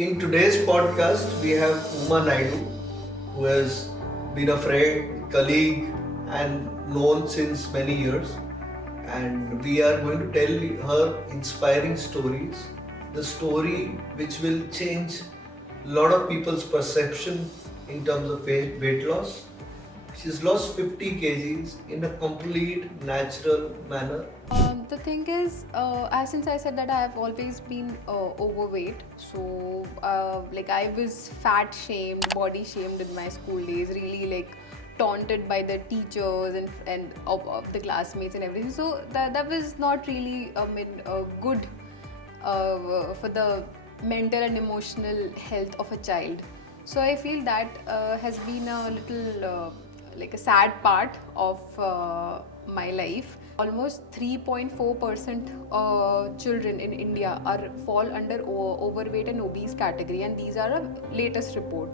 In today's podcast, we have Uma Naidu, who has been a friend, colleague, and known since many years. And we are going to tell her inspiring stories, the story which will change a lot of people's perception in terms of weight loss. She's lost 50 kgs in a complete natural manner. The thing is, since I said that I have always been overweight, so like I was fat shamed, body shamed in my school days, really like taunted by the teachers and of the classmates and everything. So that was not really good for the mental and emotional health of a child. So I feel that has been a little like a sad part of my life. Almost 3.4% children in India are fall under overweight and obese category, and these are a latest report.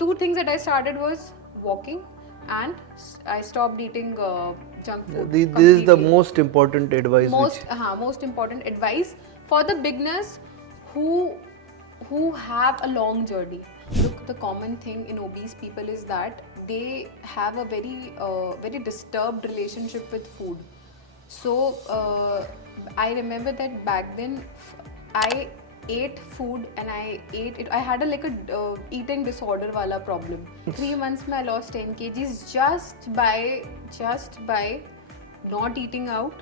Two things that I started was walking, and I stopped eating junk food. This is the most important advice. Most important advice for the beginners who have a long journey. Look, the common thing in obese people is that they have a very disturbed relationship with food. So I remember that back then I ate food and I ate it. I had a eating disorder wala problem. 3 months I lost 10 kgs just by not eating out,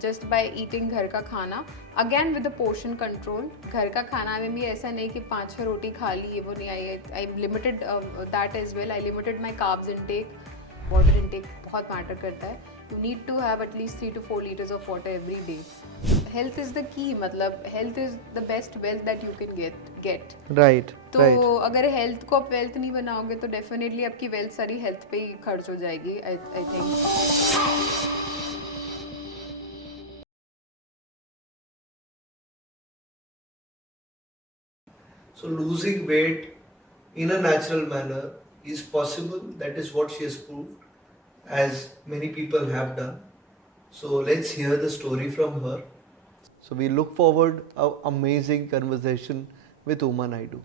just by eating घर का खाना. Again with the portion control. घर का खाना में भी ऐसा नहीं कि 5-6 रोटी खा ली ये वो नहीं. I limited that as well. I limited my carbs intake. Water intake बहुत matter करता है. You need to have at least 3 to 4 liters of water every day. Health is the key. मतलब health is the best wealth that you can get. Right. तो अगर health को आप wealth नहीं बनाओगे तो डेफिनेटली आपकी वेल्थ सारी हेल्थ पे ही खर्च हो जाएगी. I think. So losing weight in a natural manner is possible. That is what she has proved, as many people have done. So let's hear the story from her. So we look forward a amazing conversation with Uma Naidu.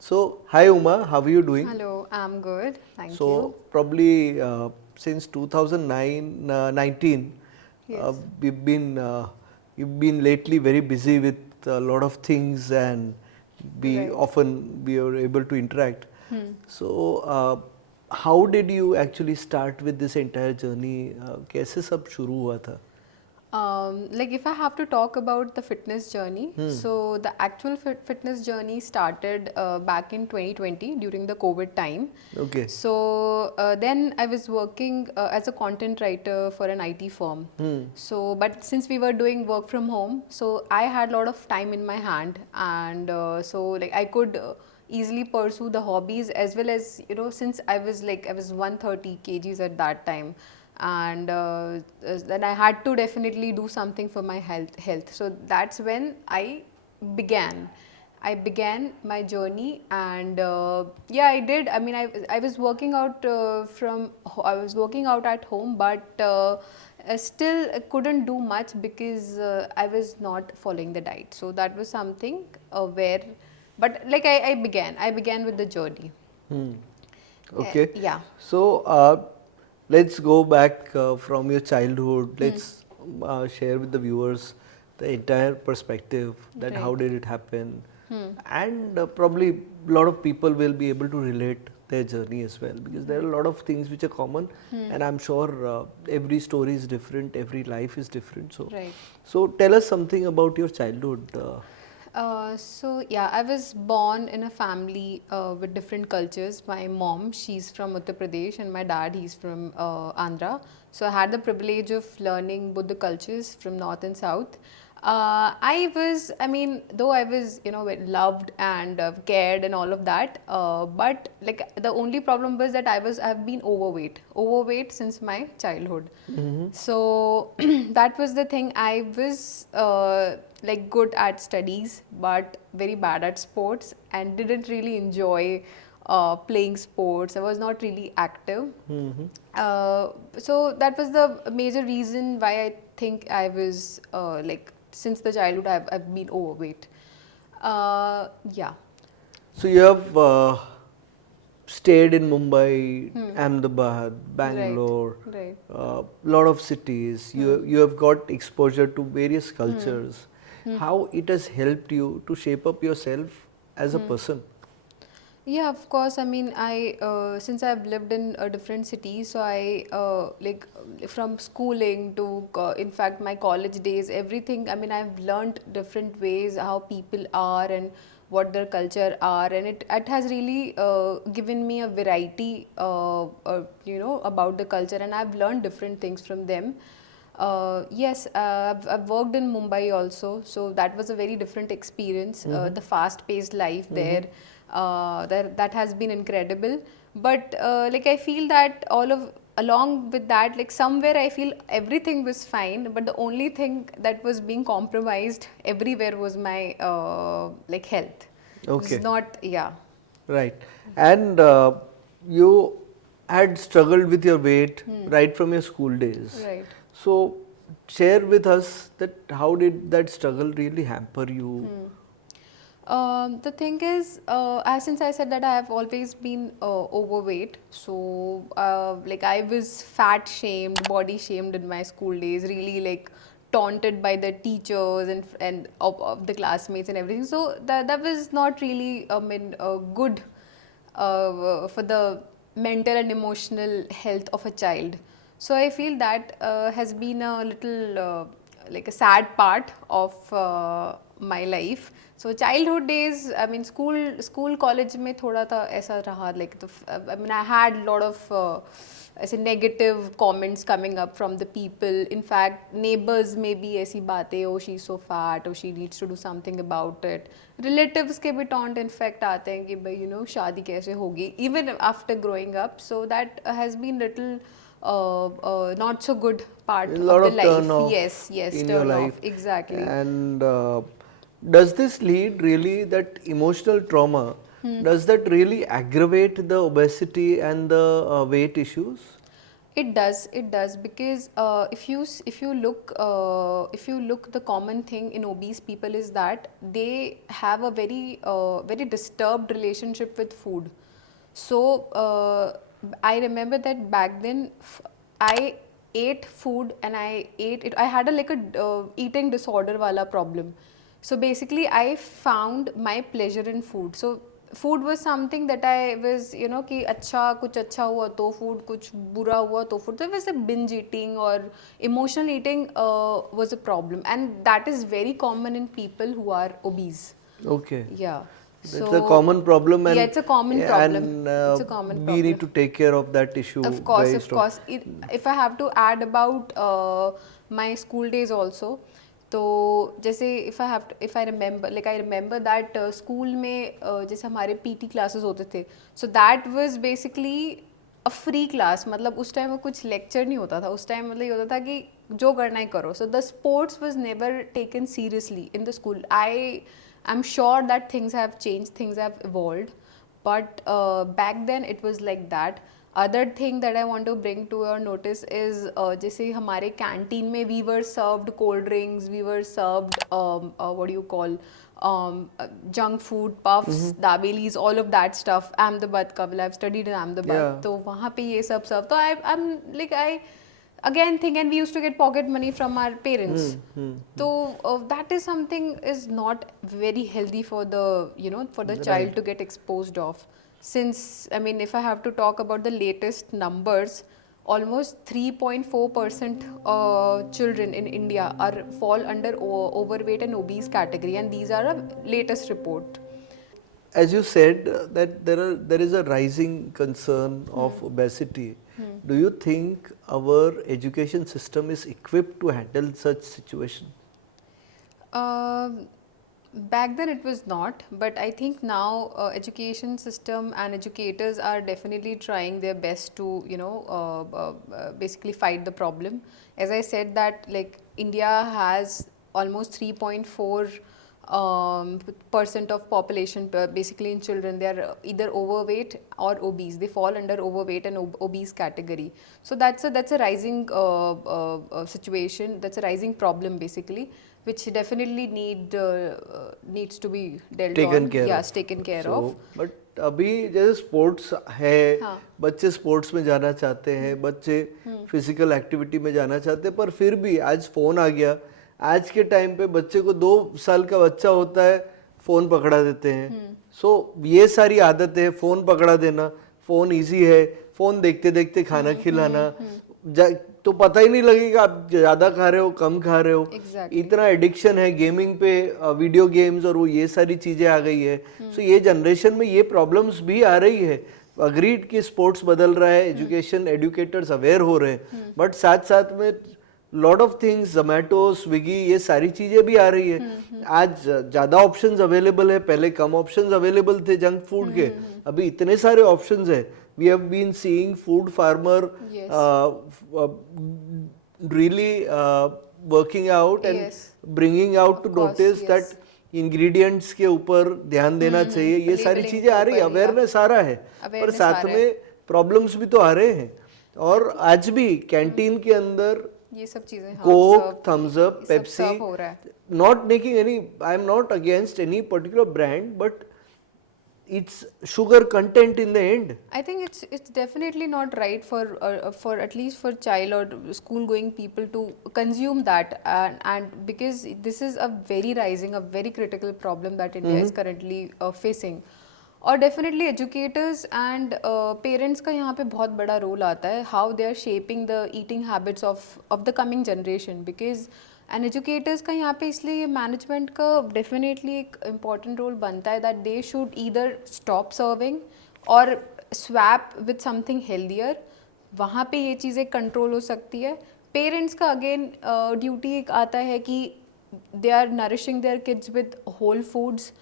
So hi Uma, how are you doing? Hello, I'm good. Thank So you. probably since 19, Yes. you've been lately very busy with a lot of things, and Right. we are able to interact. So how did you actually start with this entire journey? कैसे सब शुरू हुआ था? Like if I have to talk about the fitness journey, so the actual fitness journey started back in 2020 during the COVID time. Okay. So then I was working as a content writer for an IT firm. So but since we were doing work from home, so I had a lot of time in my hand, and so like I could easily pursue the hobbies, as well as since I was 130 kgs at that time, and then I had to definitely do something for my health. So that's when I began my journey, and yeah, I did. I mean, I was working out I was working out at home, but I still couldn't do much because I was not following the diet. So that was something where, but like I began with the journey. Okay. Yeah. So let's go back from your childhood. Let's share with the viewers the entire perspective, that how Right. did it happen, and probably a lot of people will be able to relate their journey as well, because there are a lot of things which are common, and I'm sure every story is different, every life is different. So, Right. so tell us something about your childhood. So yeah, I was born in a family with different cultures. My mom, she's from Uttar Pradesh, and my dad, he's from Andhra. So I had the privilege of learning both the cultures from north and south. I mean, though I was, loved and cared and all of that, but like the only problem was that I've been overweight since my childhood. So that was the thing. I was like good at studies, but very bad at sports, and didn't really enjoy playing sports. I was not really active. So that was the major reason why I think I was like since the childhood I've been overweight. Yeah. So you have stayed in Mumbai, Ahmedabad, Right. Bangalore, Right. lot of cities. You have got exposure to various cultures. How it has helped you to shape up yourself as a person? Yeah, of course. I mean, I since I've lived in different cities, so I like from schooling to in fact my college days, everything. I mean, I've learned different ways how people are and what their culture are, and it has really given me a variety, about the culture, and I've learned different things from them. Yes, I've worked in Mumbai also, so that was a very different experience. The fast-paced life there, that has been incredible. But like I feel that along with that, like somewhere I feel everything was fine, but the only thing that was being compromised everywhere was my like health. It was Okay. not, yeah. Right. And you had struggled with your weight right from your school days. Right. So share with us that how did that struggle really hamper you? The thing is, since I said that I have always been overweight, so like I was fat shamed, body shamed in my school days, really like taunted by the teachers and of the classmates and everything. So that was not really good for the mental and emotional health of a child. So I feel that has been a little like a sad part of my life. So childhood days, I mean school college में थोड़ा था ऐसा रहा, like I mean I had a lot of ऐसे negative comments coming up from the people. In fact, neighbors में भी ऐसी बातें, oh she's so fat, or she needs to do something about it. Relatives के भी taunt in fact आते हैं कि भाई शादी कैसे होगी, even after growing up. So that has been little not so good A part lot of the of turn life. off Yes, yes, in your turn off, life. exactly. And does this lead really that emotional trauma? Does that really aggravate the obesity and the weight issues? It does, because if you look, the common thing in obese people is that they have a very disturbed relationship with food. So I remember that back then I ate food and I ate it. I had a like a eating disorder wala problem. So basically, I found my pleasure in food. So food was something that I was, कि अच्छा कुछ अच्छा हुआ तो food, कुछ बुरा हुआ तो food. So it was a binge eating or emotional eating was a problem, and that is very common in people who are obese. Okay. Yeah. That's a So common problem, yeah, it's a common problem. and It's a common we need problem. to take care of that issue Of course, very of strong. course. If I have to add about my school days also, तो जैसे if I remember, like I remember that school में जैसे हमारे PT classes होते थे, so that was basically a free class. मतलब उस time में कुछ lecture नहीं होता था, उस टाइम मतलब ये होता था कि जो करना है करो. So the sports was never taken seriously in the school. I'm sure that things have changed, things have evolved, but back then it was like that. Other thing that I want to bring to your notice is जैसे हमारे canteen में we were served cold drinks, we were served what do you call junk food, puffs, dabelis, all of that stuff. Ahmedabad का, well, I've studied in Ahmedabad, Yeah. तो वहाँ पे ये सब serve. तो I'm like I again think, and we used to get pocket money from our parents. So that is something is not very healthy for the for the child Right. to get exposed of. Since I mean, if I have to talk about the latest numbers, almost 3.4% children in India are fall under overweight and obese category, and these are a latest report. As you said, that there is a rising concern of obesity. Do you think our education system is equipped to handle such situation? Um Back then it was not, but I think now education system and educators are definitely trying their best to basically fight the problem. As I said that like India has almost 3.4 percent of population, basically in children, they are either overweight or obese. They fall under overweight and obese category. So that's a rising situation. That's a rising problem basically. which definitely needs to be dealt taken on. care Yes, of. taken care So, of. but अभी जैसे sports है, हाँ. बच्चे sports में जाना चाहते हैं, बच्चे फिजिकल एक्टिविटी में जाना चाहते हैं, पर फिर भी आज फोन आ गया. आज के टाइम पे बच्चे को 2 साल का बच्चा होता है, फोन पकड़ा देते हैं. सो ये सारी आदतें, फोन पकड़ा देना, फोन इजी है, फोन देखते देखते खाना खिलाना, तो पता ही नहीं लगेगा आप ज्यादा खा रहे हो कम खा रहे हो. Exactly. इतना एडिक्शन है गेमिंग पे, वीडियो गेम्स और वो ये सारी चीजें आ गई है. सो ये जनरेशन में ये प्रॉब्लम्स भी आ रही है. अग्रीड कि स्पोर्ट्स बदल रहा है, एजुकेशन एडुकेटर्स अवेयर हो रहे हैं, बट साथ साथ में lot of things, Zomato, Swiggy, ये सारी चीजें भी आ रही है. आज ज्यादा ऑप्शंस अवेलेबल है, पहले कम ऑप्शंस अवेलेबल थे जंक फूड के, अभी इतने सारे ऑप्शंस है. We have been seeing food farmer really working out and Yes. bringing out to Of course, notice yes. that ingredients के ऊपर ध्यान देना चाहिए. ये सारी Labeling चीजें आ रही है, के ऊपर, अवेयरनेस आ रहा है, पर Awareness साथ आ रहा में प्रॉब्लम्स भी तो आ रहे हैं. और आज भी कैंटीन के अंदर ये सब चीजें कोक, थम्स अप, सब पेप्सी, सर्व हो रहा है. not making any, I am not against any particular brand, but it's sugar content in the end. I think it's definitely not right for at least for child or school going people to consume that, and because this is a very rising, a very critical problem that India is currently facing. और definitely educators and parents का यहाँ पे बहुत बड़ा role आता है, how they are shaping the eating habits of the coming generation. Because and educators का यहाँ पे इसलिए ये मैनेजमेंट का डेफिनेटली एक इम्पॉर्टेंट रोल बनता है that they should either stop serving और स्वैप विद समथिंग हेल्दियर. वहाँ पे ये चीज़ें कंट्रोल हो सकती है. पेरेंट्स का अगेन ड्यूटी एक आता है कि they are nourishing their kids with whole foods.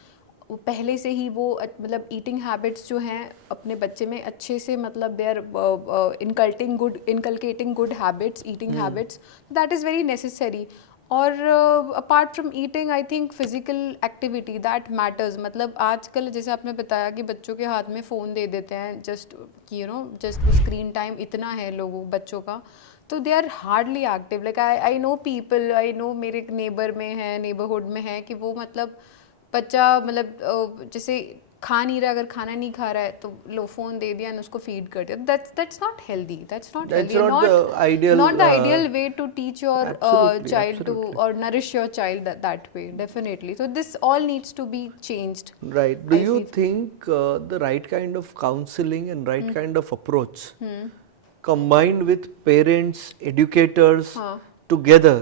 पहले से ही वो मतलब ईटिंग हैबिट्स जो हैं अपने बच्चे में अच्छे से, मतलब they are inculcating good habits, eating habits, that is very necessary. और apart from eating I think physical activity that matters. मतलब आजकल जैसे आपने बताया कि बच्चों के हाथ में फ़ोन दे देते हैं, जस्ट जस्ट स्क्रीन टाइम इतना है लोगों बच्चों का, तो they are hardly active. Like I know people, I know मेरे नेबर में है, नेबरहुड में है कि वो मतलब बच्चा मतलब जैसे खा नहीं रहा, अगर खाना नहीं खा रहा है तो लो फोन दे दिया और उसको फीड कर दिया. That's not healthy. That's not healthy. Not the ideal way to teach your child to और nourish your child that way. Definitely. So this all needs to be changed. Right. Do you think the right kind of counseling and right kind of approach combined with parents, educators together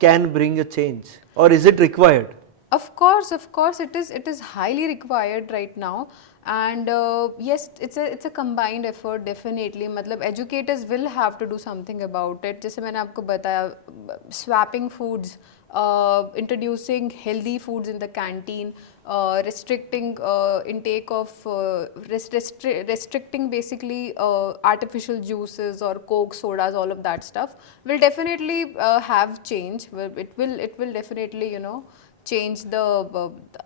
can bring a change, or is it required? Of course, it is highly required right now, and yes, it's a combined effort definitely. मतलब educators will have to do something about it. जैसे मैंने आपको बताया, swapping foods, introducing healthy foods in the canteen, restricting intake of restricting basically artificial juices or coke, sodas, all of that stuff will definitely have change. It will definitely change the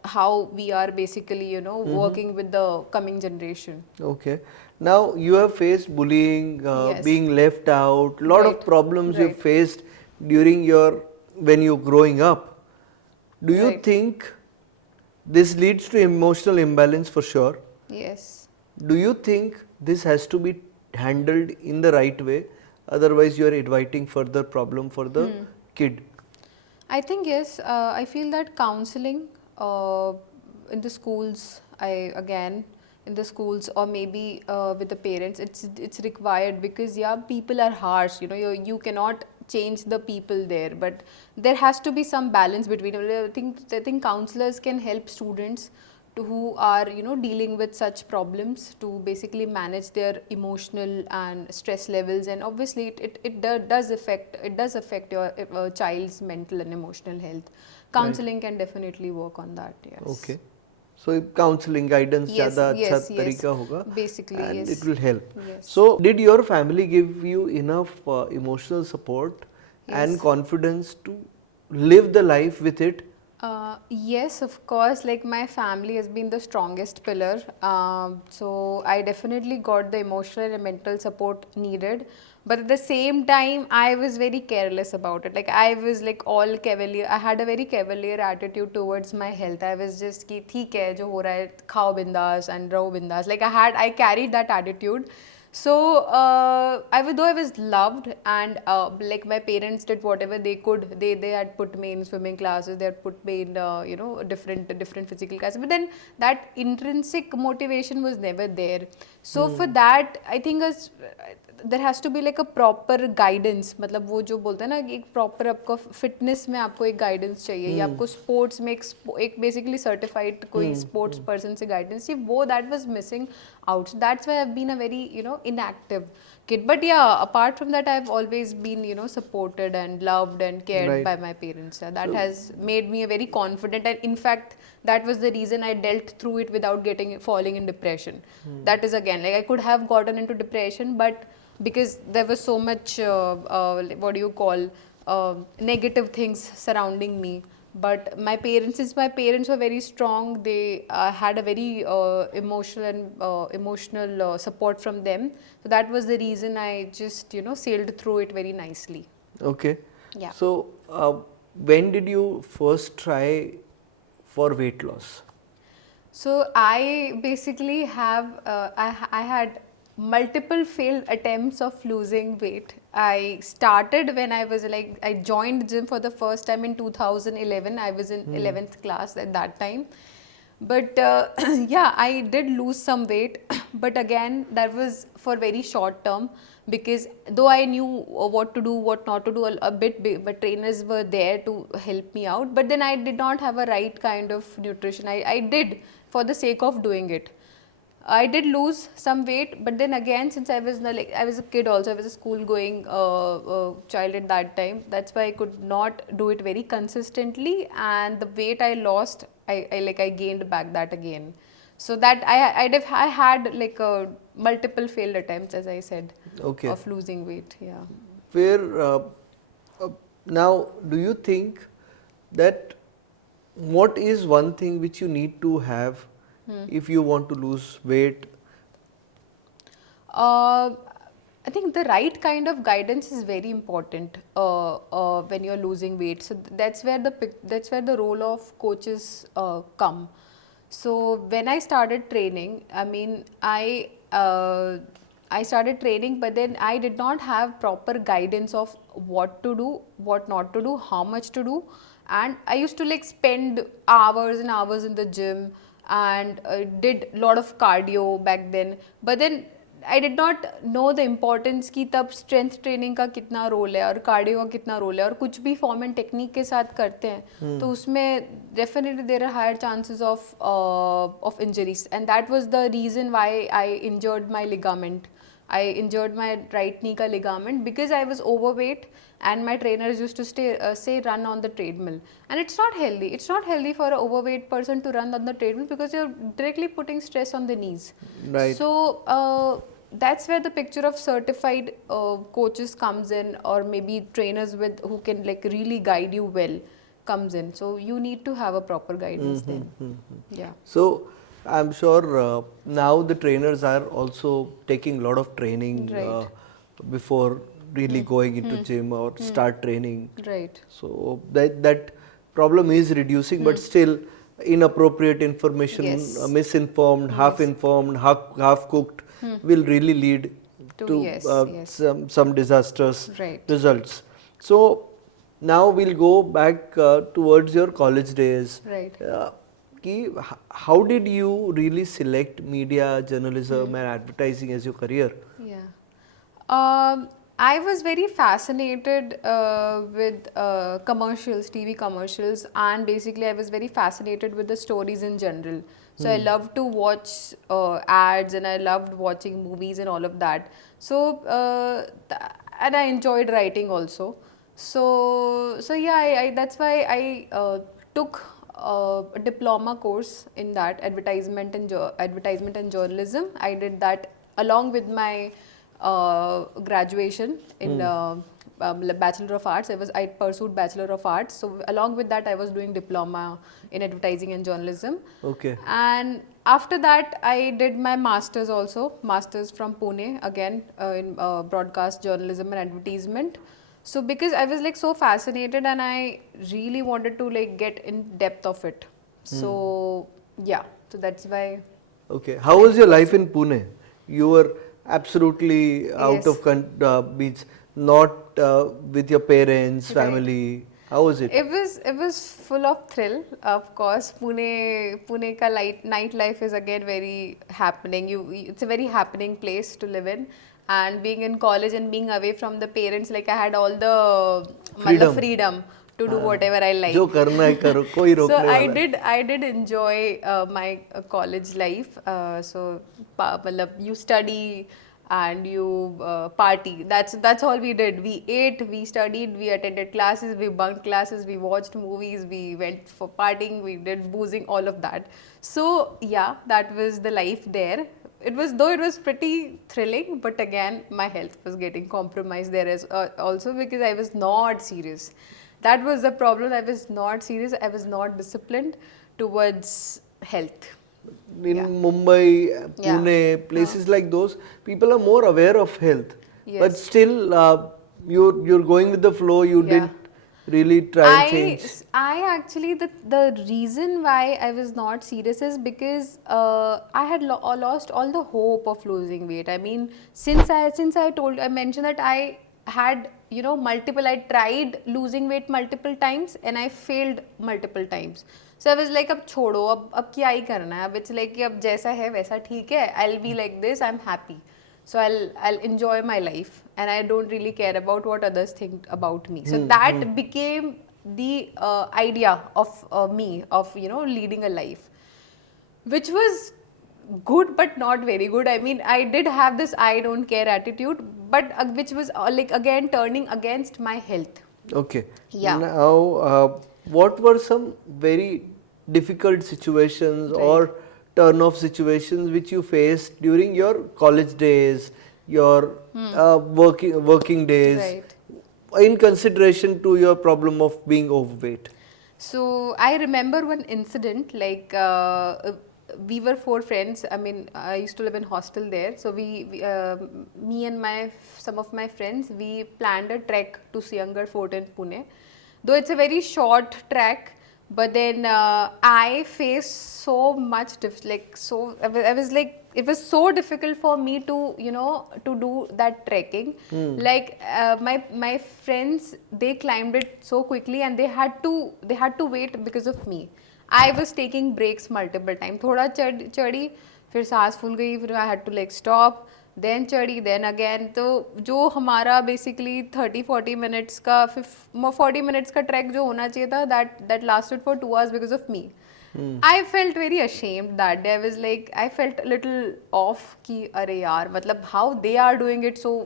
how we are basically working with the coming generation. Okay. Now you have faced bullying, Yes. being left out, lot of Right. problems you Right. faced during when you're growing up. Do you Right. think this leads to emotional imbalance for sure? Yes. Do you think this has to be handled in the right way? Otherwise you are inviting further problem for the kid. I think yes. I feel that counseling in the schools, in the schools or maybe with the parents, it's required because people are harsh. You cannot change the people there, but there has to be some balance between. I think counselors can help students who are dealing with such problems to basically manage their emotional and stress levels, and obviously it does affect your child's mental and emotional health. Counseling can definitely work on that. Yes. Okay. So counseling guidance Yes, ज़्यादा अच्छा yes, तरीका होगा. Basically, and yes. it will help. Yes. So did your family give you enough emotional support and Yes. confidence to live the life with it? Yes, of course. Like my family has been the strongest pillar. So I definitely got the emotional and mental support needed. But at the same time, I was very careless about it. Like I was like all cavalier. I had a very cavalier attitude towards my health. I was just कि ठीक है जो हो रहा है खाओ बिंदास and रहो बिंदास. Like I carried that attitude. So, though I was loved and like my parents did whatever they could. They had put me in swimming classes. They had put me in different physical classes. But then that intrinsic motivation was never there. So for that, I think there has to be like a proper guidance. मतलब वो जो बोलते हैं ना कि एक proper आपको fitness में आपको एक guidance चाहिए या आपको sports में एक basically certified कोई sports person से guidance चाहिए वो that was missing out. So that's why I've been a very inactive kid. But yeah, apart from that, I've always been supported and loved and cared Right. by my parents. Yeah, that So- has made me a very confident, and in fact that was the reason I dealt through it without falling in depression. That is again like I could have gotten into depression, but because there was so much what do you call negative things surrounding me. But since my parents were very strong, they had a very emotional support from them. So that was the reason I just sailed through it very nicely. Okay. Yeah. So, when did you first try for weight loss? So I basically have I had multiple failed attempts of losing weight. I started when I was like I joined gym for the first time in 2011. I was in 11th class at that time. But yeah, I did lose some weight, but again that was for very short term because though I knew what to do, what not to do a bit, but trainers were there to help me out. But then I did not have a right kind of nutrition. I did for the sake of doing it. I did lose some weight, but then again, since I was I was a kid also, I was a school going child at that time. That's why I could not do it very consistently, and the weight I lost, I gained back that again. So that I had like multiple failed attempts, as I said, Okay. of losing weight. Yeah. Where now, do you think that what is one thing which you need to have if you want to lose weight? I think the right kind of guidance is very important when you're losing weight. So that's where the role of coaches come. So when I started training, I mean I started training, but then I did not have proper guidance of what to do, what not to do, how much to do, and I used to like spend hours and hours in the gym and did a lot of cardio back then. But then I did not know the importance कि तब strength training का कितना role है और cardio का कितना role है और कुछ भी form and technique के साथ करते हैं तो उसमें definitely there are higher chances of injuries, and that was the reason why I injured my ligament. I injured my right knee ka ligament because I was overweight and my trainers used to say run on the treadmill, and it's not healthy. It's not healthy for an overweight person to run on the treadmill because you're directly putting stress on the knees. Right. So that's where the picture of certified coaches comes in, or maybe trainers who can like really guide you well comes in. So you need to have a proper guidance then. Yeah. So, I'm sure now the trainers are also taking a lot of training Right. before really going into gym or start training. Right. So that problem is reducing, but still inappropriate information, Yes. misinformed, half informed, half cooked will really lead to Yes, yes. some disastrous Right. results. So now we'll go back towards your college days. Right. How did you really select media, journalism, and advertising as your career? Yeah. I was very fascinated with commercials, TV commercials, and basically I was very fascinated with the stories in general. So I loved to watch ads, and I loved watching movies and all of that. So and I enjoyed writing also. So yeah, that's why I took a diploma course in that advertisement and journalism. I did that along with my graduation in Bachelor of Arts. I pursued Bachelor of Arts. So along with that, I was doing diploma in advertising and journalism. Okay. And after that, I did my masters also, masters from Pune again in broadcast journalism and advertisement. So because I was like so fascinated and I really wanted to like get in depth of it. So yeah, so that's why. Okay. How was your life in Pune? You were absolutely out Yes. of means not with your parents, Right. family. How was it? It was full of thrill, of course. Pune ka nightlife is again very happening. It's a very happening place to live in, and being in college and being away from the parents, like I had all the Freedom. freedom to do whatever I like. जो करना है करो, कोई So रोकने वाला नहीं. I did enjoy my college life. So मतलब you study and you party. That's all we did. We ate, we studied, we attended classes, we bunked classes, we watched movies, we went for partying, we did boozing, all of that. So yeah, that was the life there. It was pretty thrilling, but again my health was getting compromised there as also because I was not serious. That was the problem. I was not serious. I was not disciplined towards health. In Yeah. Mumbai, Yeah. Pune, places like those, people are more aware of health. But Yes. still, you're going with the flow. You Yeah. didn't really try and change. I actually the reason why I was not serious is because I had lost all the hope of losing weight. I mean, since I mentioned that I had multiple. I tried losing weight multiple times and I failed multiple times. So I was like, अब छोड़ो, अब क्या ही करना है? अब it's like कि अब जैसा है वैसा ठीक है. I'll be like this. I'm happy. So I'll enjoy my life and I don't really care about what others think about me. So that became the idea of me of leading a life, which was good but not very good. I mean, I did have this I don't care attitude, but which was like again turning against my health. Okay. Yeah. Now, what were some very difficult situations Right. or turn-off situations which you faced during your college days, your working days, Right. in consideration to your problem of being overweight? So I remember one incident, like we were four friends. I mean, I used to live in hostel there. So me and some of my friends, we planned a trek to Siyangarh Fort in Pune. Though it's a very short trek, but then I faced so much I was like, it was so difficult for me to to do that trekking. Like my friends, they climbed it so quickly and they had to wait because of me. I was taking breaks multiple times. थोड़ा चढ़ी, फिर सांस फूल गई, फिर I had to like stop, then चढ़ी, then again. तो जो हमारा basically 30-40 minutes का 40 minutes का trek जो होना चाहिए था, that lasted for 2 hours because of me. I felt very ashamed that day. I was like, I felt a little off कि अरे यार, मतलब how they are doing it so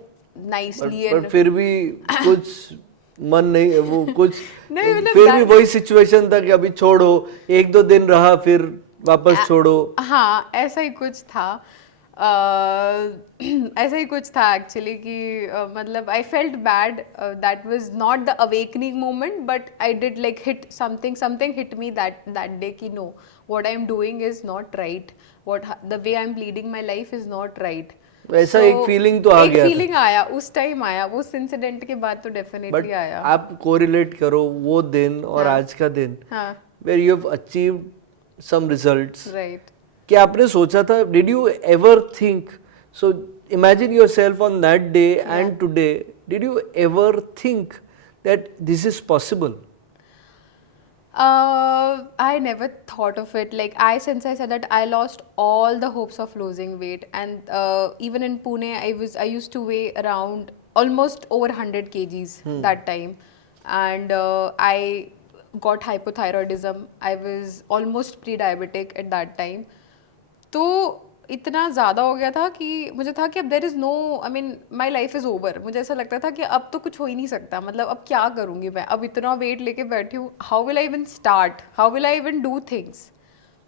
nicely पर फिर भी कुछ मन नहीं, वो कुछ नहीं, मतलब फिर भी वही सिचुएशन था कि अभी छोड़ो, 1-2 दिन रहा फिर वापस छोड़ो. हाँ, ऐसा ही कुछ था. ऐसा ही कुछ था एक्चुअली कि मतलब I felt bad. That was not the awakening moment, but I did like hit something hit me that day कि no, what I am doing is not right, what the way I am leading my life is not right. ऐसा एक feeling तो आ गया था. एक feeling आया उस time, आया उस इंसिडेंट के बाद तो डेफिनेटली आया. आप कोरिलेट करो वो दिन और आज का दिन, where you have achieved some results. Right. क्या आपने सोचा था, did you ever think, so imagine yourself on that day and today, did you ever think that this is possible? I never thought of it. Like since I said that, I lost all the hopes of losing weight, and even in Pune, I used to weigh around almost over 100 kgs that time, and I got hypothyroidism. I was almost pre-diabetic at that time. तो इतना ज़्यादा हो गया था कि मुझे था कि अब there is no, I mean my life is over. मुझे ऐसा लगता था कि अब तो कुछ हो ही नहीं सकता, मतलब अब क्या करूँगी मैं, अब इतना वेट लेके बैठी हूँ, how will I even start, how will I even do things.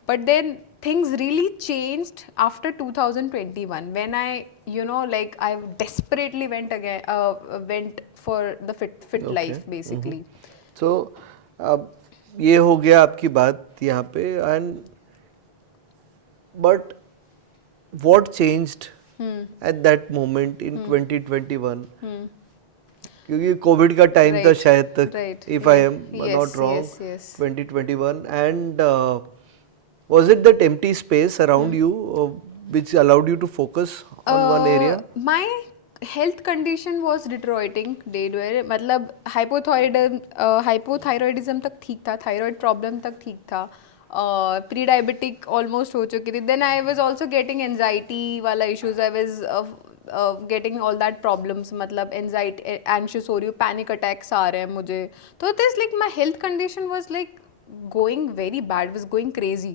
But then things really changed after 2021 when I desperately went for the fit life basically. So अब ये हो गया आपकी बात यहाँ पे, and but what changed at that moment in 2021? क्योंकि Covid का टाइम था शायद तक, if I am not wrong, 2021, and was it that empty space around you which allowed you to focus on one area? My health condition was deteriorating day to day. मतलब hypothyroidism तक ठीक था, thyroid problem तक ठीक था, pre diabetic almost हो चुकी थी. Then I was also getting anxiety वाला issues. I was getting all that problems, मतलब anxiety, anxious हो रही हूँ, panic attacks आ रहे हैं मुझे. तो this like my health condition was like going very bad, was going crazy.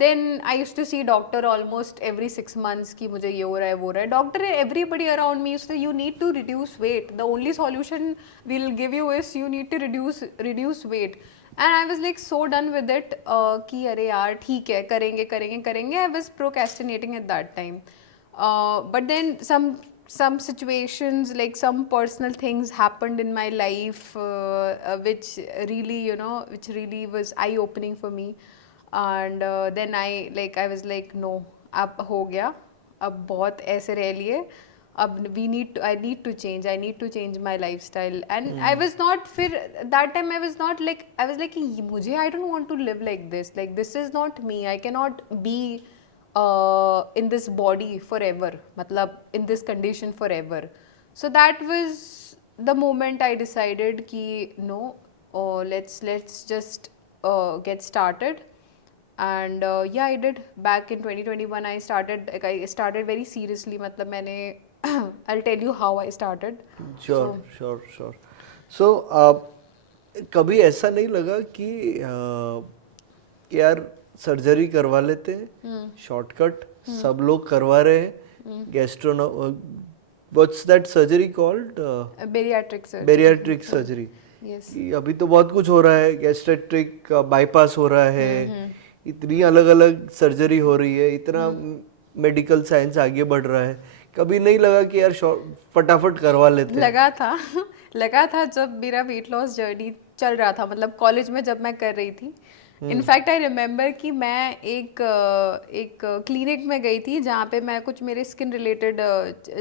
Then I used to see doctor almost every 6 months कि मुझे ये हो रहा है वो हो रहा है. Doctor, everybody around me used to say you need to reduce weight. The only solution we'll give you is you need to reduce weight. And I was like so done with it कि अरे यार ठीक है करेंगे करेंगे करेंगे. I was procrastinating at that time. But then some situations, like some personal things happened in my life which really was eye opening for me. And then I was like no, अब हो गया, अब बहुत ऐसे रह लिए, अब I need to change my lifestyle. And I was not, फिर that time I was like मुझे, I don't want to live like this is not me. I cannot be in this body forever, matlab in this condition forever. So that was the moment I decided कि no, let's just get started. And yeah, I did. Back in 2021 I started very seriously. matlab मैंने I'll tell you how I started. Sure. So कभी ऐसा नहीं लगा कि यार surgery करवा लेते हैं, शॉर्टकट सब लोग करवा रहे हैं, gastro what's that surgery called? Bariatric surgery. Yes. अभी तो बहुत कुछ हो रहा है, गैस्ट्रेट्रिक बाईपास हो रहा है, इतनी अलग अलग सर्जरी हो रही है, इतना मेडिकल साइंस आगे बढ़ रहा है. कभी नहीं लगा कि यार फटाफट करवा लेते हैं? लगा था जब मेरा वेट लॉस जर्नी चल रहा था, मतलब कॉलेज में जब मैं कर रही थी. इनफैक्ट आई रिमेम्बर कि मैं एक क्लिनिक में गई थी जहाँ पे मैं कुछ मेरे स्किन रिलेटेड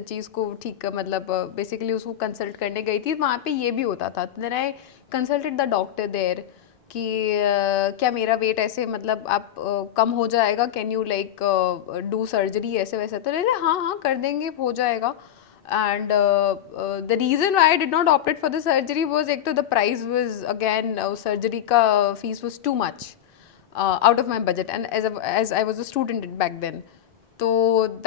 चीज़ को ठीक मतलब बेसिकली उसको कंसल्ट करने गई थी. वहाँ पे ये भी होता था. Then I consulted the doctor there कि क्या मेरा वेट ऐसे मतलब आप कम हो जाएगा, can you like do surgery ऐसे वैसे. तो हाँ कर देंगे, हो जाएगा. And the reason why I did not opt for the surgery was एक तो the price was again surgery का fees was too much out of my budget, and as I was a student back then, so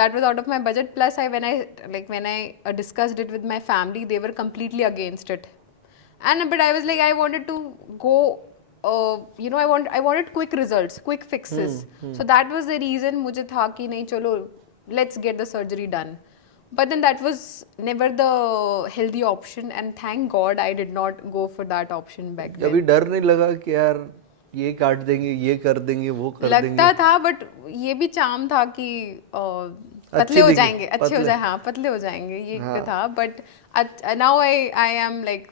that was out of my budget. Plus when I discussed it with my family, they were completely against it. But I was like, I wanted to go I wanted quick results, quick fixes. So that was the reason मुझे था कि नहीं चलो let's get the surgery done. But then that was never the healthy option, and thank God I did not go for that option back then. कभी डर नहीं लगा कि यार ये काट देंगे, ये कर देंगे, वो कर देंगे? लगता था, बट ये भी चाम था कि पतले हो जाएंगे, अच्छे हो जाए, हाँ पतले हो जाएंगे, ये था. But now I am like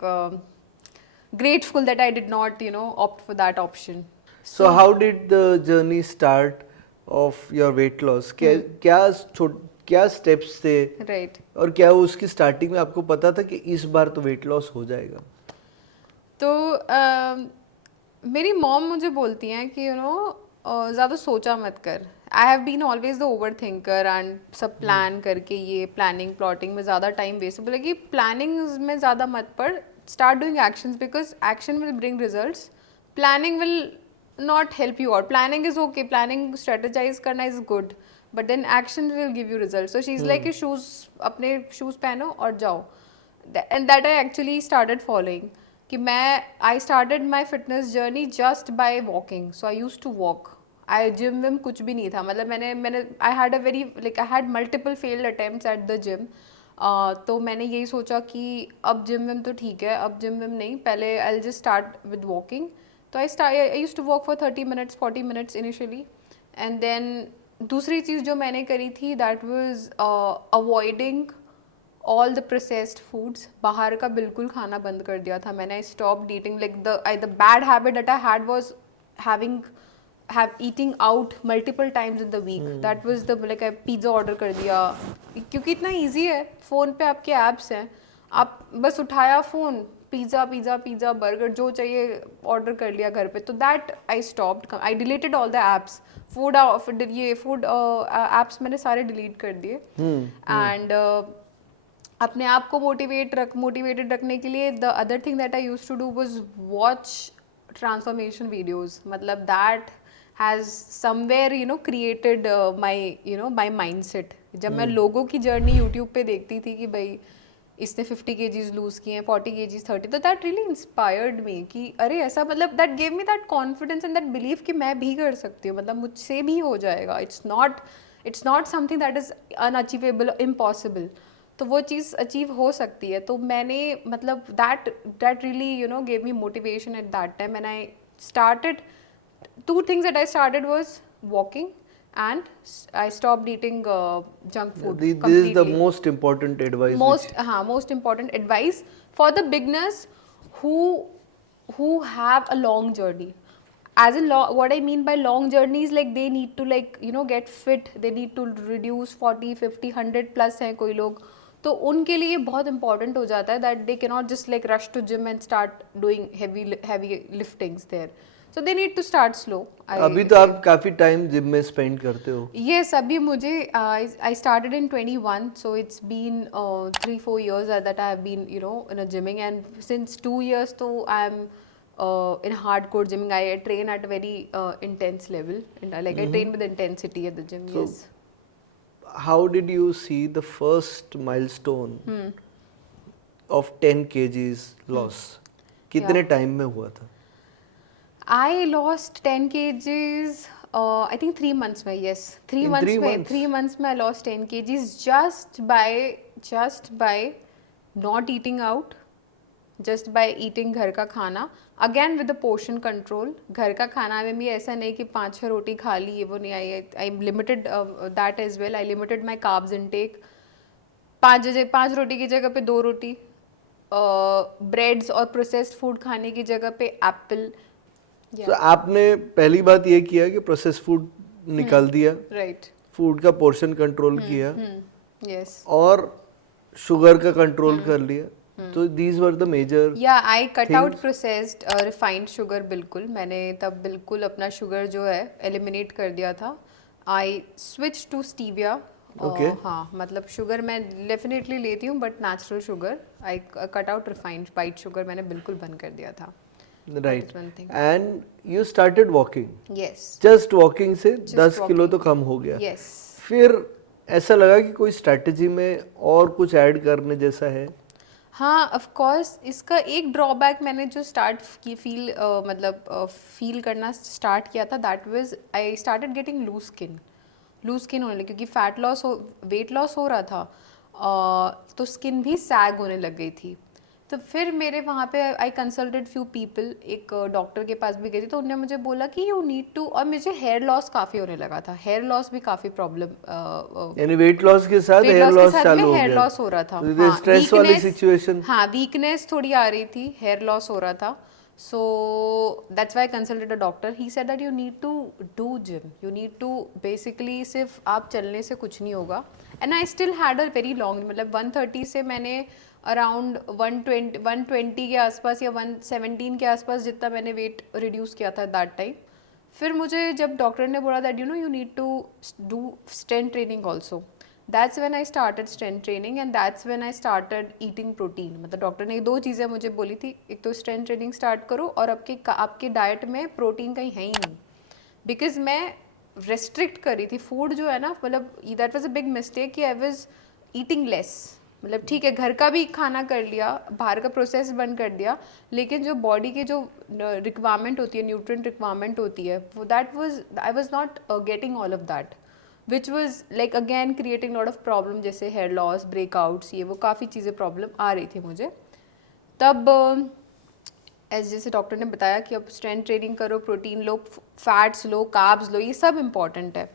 grateful that I did not opt for that option. So how did the journey start of your weight loss? क्या स्टेप्स थे? राइट. और क्या उसकी स्टार्टिंग में आपको पता था कि इस बार तो वेट लॉस हो जाएगा? तो मेरी मॉम मुझे बोलती हैं कि ज़्यादा सोचा मत कर. I have been always the over thinker and सब प्लान करके ये प्लानिंग प्लॉटिंग में ज़्यादा टाइम वेस्ट. बोले कि प्लानिंग में ज़्यादा मत पड़, start doing actions because action will bring results. Planning will not help you out. Planning is okay, planning strategize करना is good, but then action will give you results. So she's like अपने shoes पहनो और जाओ. And that I actually started following. कि I started my fitness journey just by walking. So I used to walk. gym में कुछ भी नहीं था. मतलब मैंने I had multiple failed attempts at the gym. तो मैंने यही सोचा कि अब जिम विम तो ठीक है, अब जिम विम नहीं, पहले I'll just start with walking. तो I used to walk for 30 minutes, 40 minutes initially. And then दूसरी चीज़ जो मैंने करी थी that was avoiding all the processed foods, बाहर का बिल्कुल खाना बंद कर दिया था मैंने. I stopped eating, like the bad habit that I had was having eating out multiple times in the week. That was the like pizza order कर दिया, क्योंकि इतना इजी है. फ़ोन पे आपके ऐप्स हैं, आप बस उठाया phone, pizza pizza pizza burger जो चाहिए ऑर्डर कर लिया घर पे. तो that I stopped, I deleted all the apps. Food apps मैंने सारे डिलीट कर दिए. एंड अपने आप को मोटिवेटेड रखने के लिए the other thing that I used to do was watch transformation videos. मतलब that has somewhere created my mindset. जब मैं लोगों की जर्नी यूट्यूब पे देखती थी कि भाई इसने 50 kgs लूज़ किए हैं, 40 kgs 30, तो दैट रियली इंस्पायर्ड मी कि अरे ऐसा, मतलब that gave me that confidence and that believe कि मैं भी कर सकती हूँ, मतलब मुझसे भी हो जाएगा. It's not something that is unachievable, impossible. तो वो चीज़ अचीव हो सकती है. तो मैंने मतलब that really gave me motivation at that time. And I started, two things that I started was walking, and I stopped eating junk food This completely. is the most important advice. Most important advice for the beginners who have a long journey. As in what I mean by long journey is like they need to get fit, they need to reduce 40 50 100 plus हैं कोई लोग, तो उनके लिए बहुत important हो जाता है that they cannot just like rush to gym and start doing heavy liftings there. So they need to start slow. अभी तो आप काफी टाइम जिम में स्पेंड करते हो. Yes, अभी मुझे I started in 21, so it's been 3-4 years that I have been in a gymming, and since 2 years so I'm in hardcore gymming. I train at a very intense level, and I train with intensity at the gym. So, yes. How did you see the first milestone of 10 kgs loss? कितने time में हुआ था? I lost 10 kgs. I think 3 months में. Yes, 3 months. 3 months में I lost 10 kgs just by not eating out, just by eating घर का खाना. Again with the portion control. घर का खाना में भी ऐसा नहीं कि 5-6 रोटी खा ली, ये वो नहीं. I limited that as well. I limited my carbs intake. 5 रोटी की जगह पे 2 रोटी, ब्रेड्स और प्रोसेस्ड फूड खाने की जगह पे एप्पल. तो आपने पहली बात ये किया कि प्रोसेस फूड निकाल दिया, राइट, फूड का पोर्शन कंट्रोल किया, यस, और शुगर का कंट्रोल कर लिया. तो दीज वर द मेजर. या आई cut out processed refined sugar. बिल्कुल, मैंने तब बिल्कुल अपना शुगर जो है एलिमिनेट कर दिया था. I switch to stevia. Okay. हाँ, मतलब शुगर मैं डेफिनेटली लेती हूँ but natural sugar. I cut out refined white sugar मैंने बिल्कुल बंद कर दिया था. Right. And you started walking. Yes, just walking से 10 किलो तो कम हो गया. यस. फिर ऐसा लगा कि कोई स्ट्रैटेजी में और कुछ ऐड करने जैसा है. हाँ, ऑफ कोर्स. इसका एक ड्रॉबैक मैंने जो फील करना स्टार्ट किया था, that was I started getting loose skin होने लगी, क्योंकि वेट लॉस हो रहा था, तो स्किन भी सैग होने लग गई थी. तो फिर मेरे वहाँ पे आई कंसल्टेड फ्यू पीपल. एक डॉक्टर के पास भी गई थी, तो उन्होंने मुझे बोला कि यू नीड टू, और मुझे हेयर लॉस काफ़ी होने लगा था. हेयर लॉस भी काफ़ी प्रॉब्लम, यानी वेट लॉस के साथ हेयर लॉस चालू हो गया. हेयर लॉस हो रहा था. स्ट्रेस वाली सिचुएशन. हाँ, वीकनेस थोड़ी आ रही थी, हेयर लॉस हो रहा था. So that's why I consulted a doctor. He said that you need to do gym. You need to basically सिर्फ आप चलने से कुछ नहीं होगा. And I still had a very long, मतलब 130 से मैंने अराउंड 120 के आसपास या 117 के आसपास जितना मैंने वेट रिड्यूस किया था दैट टाइम. फिर मुझे जब डॉक्टर ने बोला that you need to do strength training also, that's when I started strength training, and that's when I started eating protein. मतलब डॉक्टर ने 2 चीज़ें मुझे बोली थी, एक तो स्ट्रेंथ ट्रेनिंग स्टार्ट करो, और आपके डाइट में प्रोटीन कहीं है ही नहीं, बिकॉज मैं रेस्ट्रिक्ट कर रही थी फूड जो है ना. मतलब that was a big mistake कि आई वाज ईटिंग लेस. मतलब ठीक है, घर का भी खाना कर लिया, बाहर का प्रोसेस बंद कर दिया, लेकिन जो बॉडी की जो रिक्वायरमेंट होती है, न्यूट्रिएंट रिक्वायरमेंट होती है, वो I was not getting all of that, which was like again creating lot of problem, जैसे हेयर लॉस, ब्रेकआउट्स, ये वो काफ़ी चीज़ें प्रॉब्लम आ रही थी मुझे. तब जैसे डॉक्टर ने बताया कि अब स्ट्रेंथ ट्रेनिंग करो, प्रोटीन लो, फैट्स लो, कार्ब्स लो, ये सब इम्पॉर्टेंट है.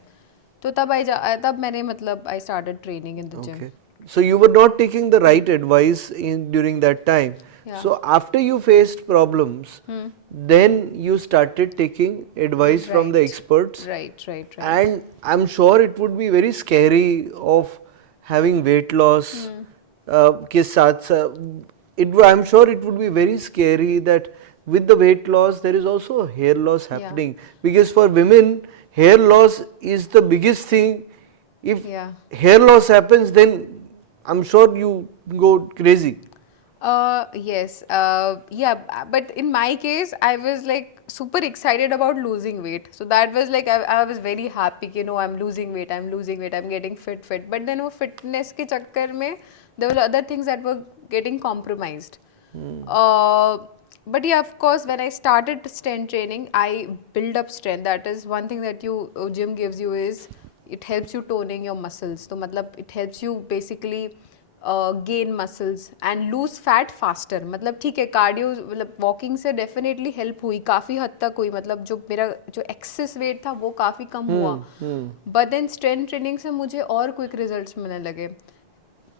तो तब मैंने मतलब I started training in the gym. So you were not taking the right advice during that time. Yeah. So after you faced problems, then you started taking advice from the Right. experts. Right. And I'm sure it would be very scary of having weight loss के साथ I'm sure it would be very scary that with the weight loss there is also hair loss happening, because for women hair loss is the biggest thing. If Yeah. hair loss happens, then I'm sure you go crazy. Yes. Yeah. But in my case, I was like super excited about losing weight. So that was like I was very happy. You know, I'm losing weight. I'm losing weight. I'm getting fit. But then, वो fitness के चक्कर में there were other things that were getting compromised. Uh, but yeah, of course, when I started strength training, I build up strength. That is one thing that you gym gives you is it helps you toning your muscles. So मतलब it helps you basically gain muscles and lose fat faster. मतलब ठीक है cardio मतलब walking से definitely help हुई काफ़ी हद तक हुई, मतलब जो मेरा जो एक्सेस वेट था वो काफ़ी कम हुआ. बट देन स्ट्रेंथ ट्रेनिंग से मुझे और क्विक रिजल्ट्स मिलने लगे,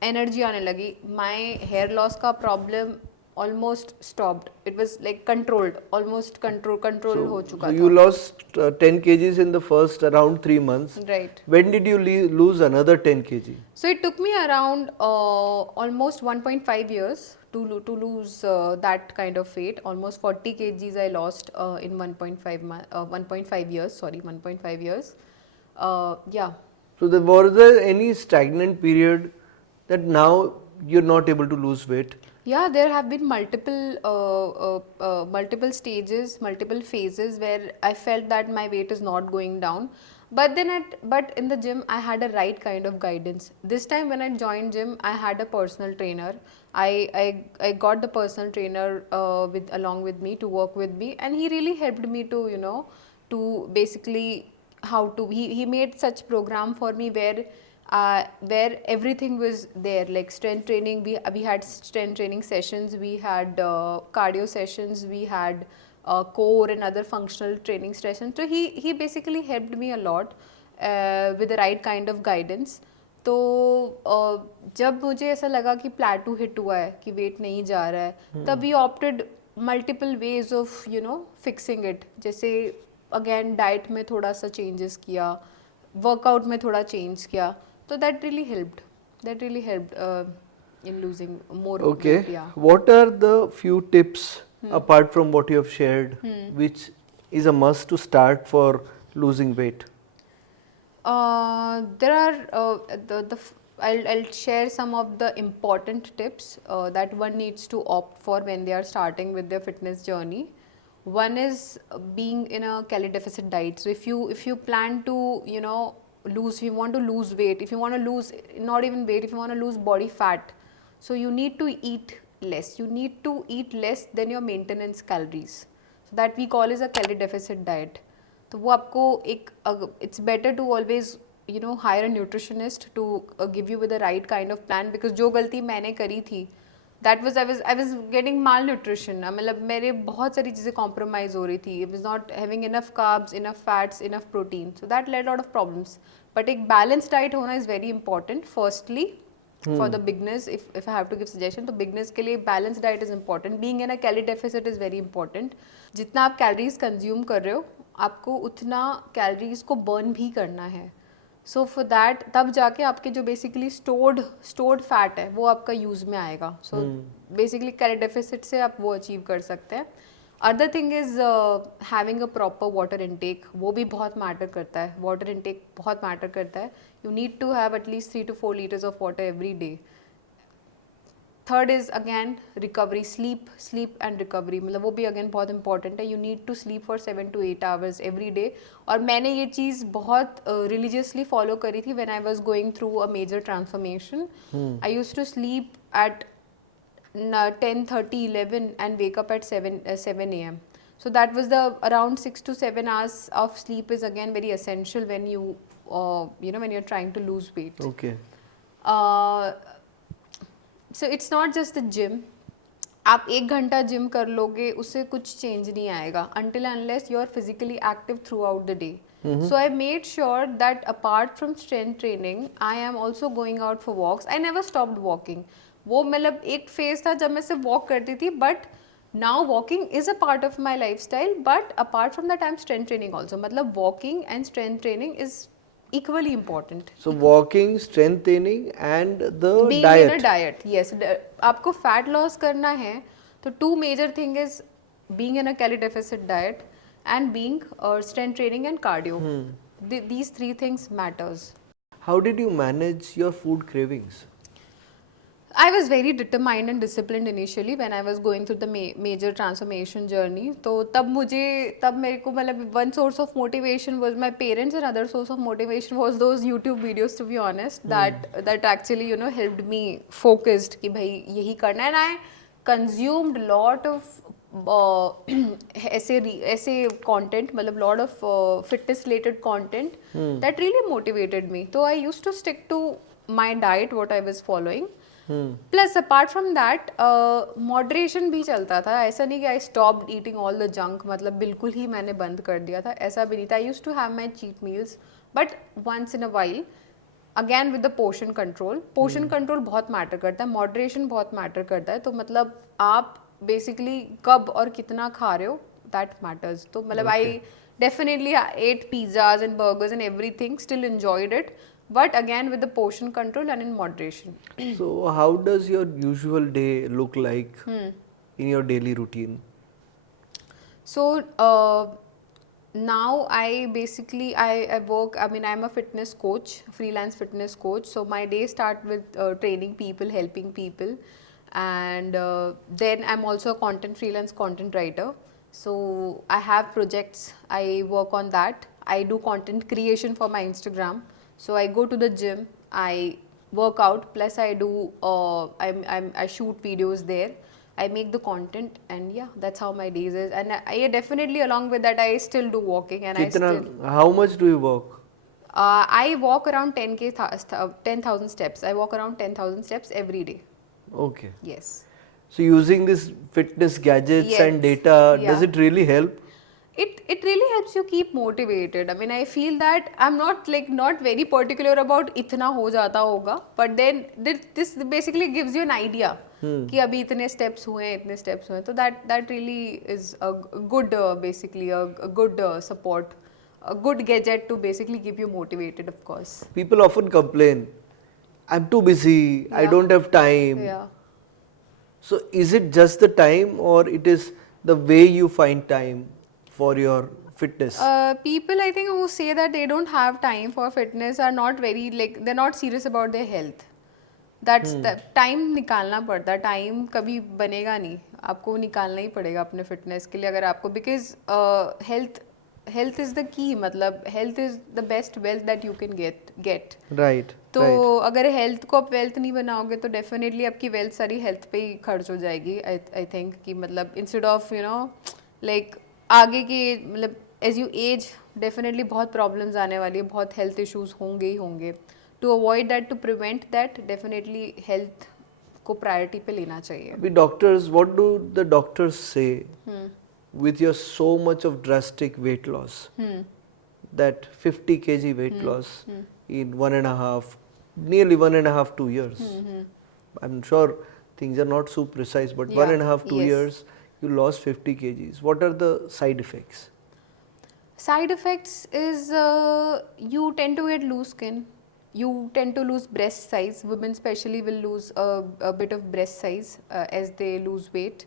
एनर्जी आने लगी. माई हेयर लॉस का problem almost stopped. It was like controlled, almost control हो चुका So था. you lost 10 kgs in the first around 3 months. Right. When did you lose another 10 kg? So it took me around almost 1.5 years to lose that kind of weight. Almost 40 kgs I lost in 1.5 years. Sorry, 1.5 years. Yeah. So was there any stagnant period that now you're not able to lose weight? Yeah, there have been multiple stages, multiple phases where I felt that my weight is not going down. But then but in the gym, I had a right kind of guidance. This time when I joined gym, I had a personal trainer. I got the personal trainer along with me to work with me, and he really helped me to to basically how to he made such program for me where everything was there, like strength training. We had strength training sessions, we had cardio sessions, we had core and other functional training sessions. So he basically helped me a lot with the right kind of guidance. तो जब मुझे ऐसा लगा कि प्लेटू hit हुआ है कि wait नहीं जा रहा है, तब we opted multiple ways of fixing it. जैसे अगेन डाइट में थोड़ा सा चेंजेस किया, वर्कआउट में थोड़ा चेंज किया. So that really helped. That really helped in losing more Okay. weight. Yeah. What are the few tips apart from what you have shared, which is a must to start for losing weight? There are I'll share some of the important tips that one needs to opt for when they are starting with their fitness journey. One is being in a calorie deficit diet. So if you plan to if you want to lose weight, if you want to lose not even weight, if you want to lose body fat, so you need to eat less. You need to eat less than your maintenance calories. So that we call is a calorie deficit diet. तो वो आपको एक it's better to always hire a nutritionist to give you with the right kind of plan, because जो गलती मैंने करी थी, that was I was getting malnutrition. मतलब मेरे बहुत सारी चीज़ें compromise हो रही थी. I was not having enough carbs, enough fats, enough protein. So that led a lot of problems. But एक balanced diet होना is very important. Firstly, for the beginners, if I have to give suggestion, तो beginners के लिए balanced diet is important. Being in a calorie deficit is very important. जितना आप calories consume कर रहे हो, आपको उतना calories को burn भी करना है. सो फॉर दैट तब जाके आपके जो बेसिकली स्टोर्ड फैट है वो आपका यूज़ में आएगा. सो बेसिकली कैलोरी डेफिसिट से आप वो अचीव कर सकते हैं. Other thing is having a proper water intake. वो भी बहुत मैटर करता है. वाटर इनटेक बहुत मैटर करता है. You need to have at least 3 to 4 liters of water every day. Third is again recovery, sleep and recovery. मतलब वो भी अगेन बहुत इंपॉर्टेंट है. You need to sleep for 7 to 8 hours every day. और मैंने ये चीज़ बहुत रिलीजियसली फॉलो करी थी when I was going through a major transformation. I used to sleep at 10:30, 11 and wake up at 7 a.m. So that was the around 6 to 7 hours of sleep is again very essential when you when you're trying to lose weight. Okay. So it's not just the gym. आप 1 घंटा gym कर लोगे उससे कुछ change नहीं आएगा until unless you are physically active throughout the day. So I made sure that apart from strength training, I am also going out for walks. I never stopped walking. वो मतलब एक phase था जब मैं सिर्फ walk करती थी, but now walking is a part of my lifestyle. But apart from that, I'm strength training also. मतलब walking and strength training is equally important. So walking, strength training and the Being diet. in a diet, yes. आपको fat loss करना है तो two major thing is being in a calorie deficit diet and being strength training and cardio. These three things matters. How did you manage your food cravings? I was very determined and disciplined initially when I was going through the major transformation journey. तो तब मेरे को मतलब one source of motivation was my parents, and other source of motivation was those YouTube videos, to be honest, that actually helped me focused कि भाई यही करना है. And I consumed lot of ऐसे content, मतलब lot of fitness related content that really motivated me. So I used to stick to my diet, what I was following. Plus apart from that moderation भी चलता था. ऐसा नहीं कि I stopped eating all the junk, मतलब बिल्कुल ही मैंने बंद कर दिया था, ऐसा भी नहीं था. I used to have my cheat meals, but once in a while, again with the portion control. Portion control बहुत मैटर करता है, मॉडरेशन बहुत मैटर करता है. तो मतलब आप बेसिकली कब और कितना खा रहे हो, दैट मैटर्स. तो मतलब आई definitely ate pizzas and burgers and everything, still enjoyed it, but again with the portion control and in moderation. So how does your usual day look like in your daily routine? So now I basically I work, I mean I'm a fitness coach, freelance fitness coach. So my day start with training people, helping people, and then I'm also a freelance content writer. So I have projects, I work on that. I do content creation for my Instagram. So I go to the gym, I work out, plus I do I shoot videos there. I make the content, and yeah, that's how my days is. And I definitely along with that I still do walking, and How much do you walk? I walk around 10,000 steps. I walk around 10,000 steps every day. Okay. Yes. So using this fitness gadgets and data, does it really help? It really helps you keep motivated. I mean, I feel that I'm not very particular about इतना हो जाता होगा, but then this basically gives you an idea कि अभी इतने steps हुए हैं, इतने steps हुए हैं. So that really is a good basically a good support, a good gadget to basically keep you motivated, of course. People often complain, I'm too busy, I don't have time. Yeah. So is it just the time, or it is the way you find time for your fitness? People I think who say that they don't have time for fitness are not very they're not serious about their health. That's the time निकालना पड़ता है. Time कभी बनेगा नहीं, आपको निकालना ही पड़ेगा अपने फिटनेस के लिए. अगर आपको because health is the key, मतलब health is the best wealth that you can get. Right. तो अगर हेल्थ को आप वेल्थ नहीं बनाओगे तो डेफिनेटली आपकी वेल्थ सारी हेल्थ पे ही खर्च हो जाएगी. आई थिंक कि मतलब इंस्टेड ऑफ आगे की मतलब एज यू एज डेफिनेटली बहुत प्रॉब्लम्स आने वाली है, बहुत हेल्थ इश्यूज होंगे ही होंगे. To avoid that, to prevent that, definitely health को प्रायोरिटी पे लेना चाहिए. अभी doctors, what do the doctors से with your so much of drastic weight loss, that 50 kg weight loss in nearly 1.5 2 years. I'm sure things are not so precise, but 1.5 2 years you lost 50 kgs. What are the side effects? Side effects is you tend to get loose skin, you tend to lose breast size. Women especially will lose a bit of breast size as they lose weight.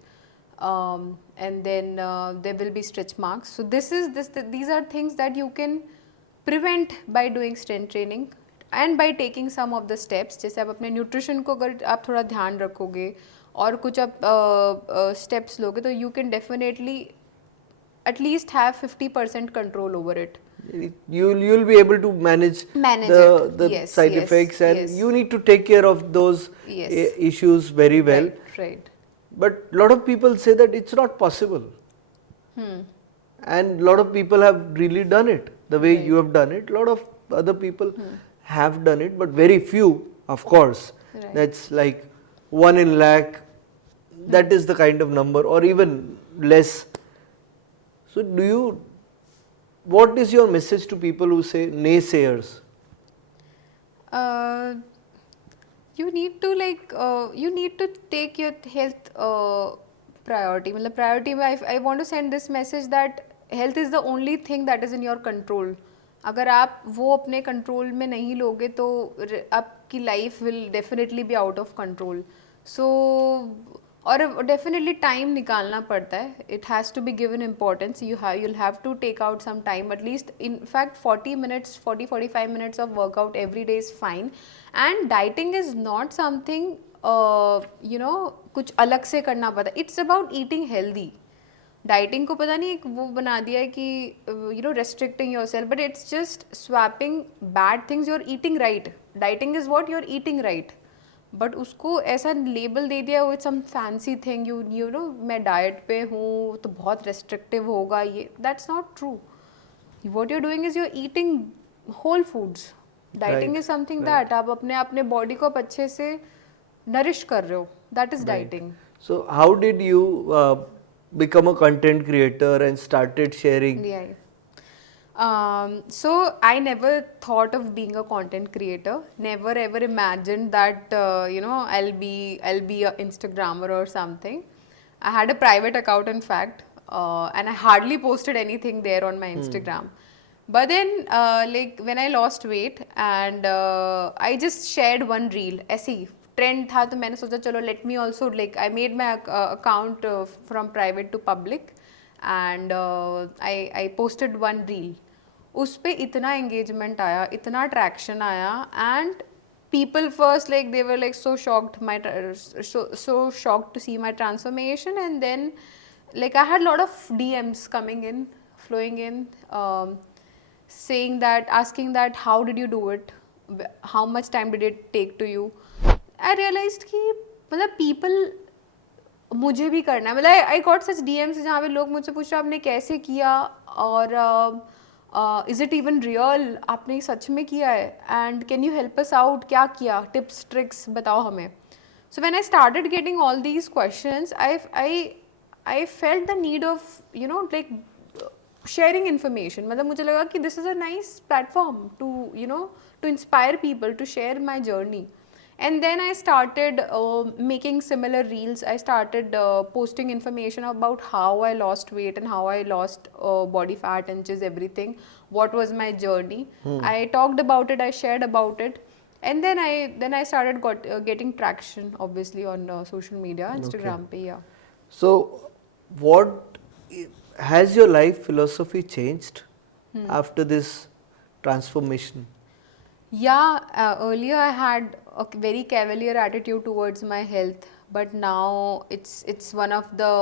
And then there will be stretch marks. So these are things that you can prevent by doing strength training and by taking some of the steps. जैसे आप अपने nutrition को अगर आप थोड़ा ध्यान रखोगे और कुछ आप steps लोगे तो you can definitely at least have 50% control over it. You'll be able to manage the side effects, and you need to take care of those issues very well. Right. But a lot of people say that it's not possible. And a lot of people have really done it the way you have done it. A lot of other people have done it, but very few, of course. That's like 1 in lakh. That is the kind of number, or even less. So do you what is your message to people who say naysayers? Uh, you need to you need to take your health priority. मतलब priority में I want to send this message that health is the only thing that is in your control. अगर आप वो अपने control में नहीं लोगे तो आपकी life will definitely be out of control. So और डेफिनेटली टाइम निकालना पड़ता है. It has to be given importance. you'll have to take out some time, at least in fact 40 minutes, 45 minutes of workout every day is fine. And dieting is not something कुछ अलग से करना पड़ता. It's about eating healthy. Dieting को पता नहीं एक वो बना दिया है कि restricting yourself, but it's just swapping bad things. you're eating right. Dieting is what you're eating right. But उसको ऐसा लेबल दे दिया with some fancy thing. You know मैं डाइट पे हूँ तो बहुत रेस्ट्रिक्टिव होगा ये. That's not true. What you are doing is you are eating whole foods. Dieting is something that आप अपने बॉडी को आप अच्छे से नरिश कर रहे हो. That is dieting. So how did you become a content creator and started sharing? So I never thought of being a content creator. Never ever imagined that I'll be a Instagrammer or something. I had a private account in fact, and I hardly posted anything there on my Instagram. But then like when I lost weight and I just shared one reel. ऐसे trend था तो मैंने सोचा चलो let me also like I made my account from private to public and I posted one reel. उस पर इतना engagement आया, इतना अट्रैक्शन आया and people first like they were like so shocked to see my transformation. And then like I had a lot of DMs coming in, flowing in, saying that, asking that how did you do it, how much time did it take to you. I realized कि मतलब people मुझे भी करना है. मतलब I got such DMs जहाँ पे लोग मुझसे पूछ रहे आपने कैसे किया और is it even real, आपने सच में किया है and can you help us out, क्या किया, tips tricks बताओ हमें. So when I started getting all these questions, I felt the need of like sharing information. मतलब मुझे लगा कि this is a nice platform to to inspire people to share my journey. And then I started making similar reels. I started posting information about how I lost weight and how I lost body fat, inches, everything. What was my journey? I talked about it. I shared about it. And then I started getting traction, obviously, on social media, Instagram. Okay. Yeah. So, what has your life philosophy changed after this transformation? Yeah, earlier I had a very cavalier attitude towards my health, but now it's one of the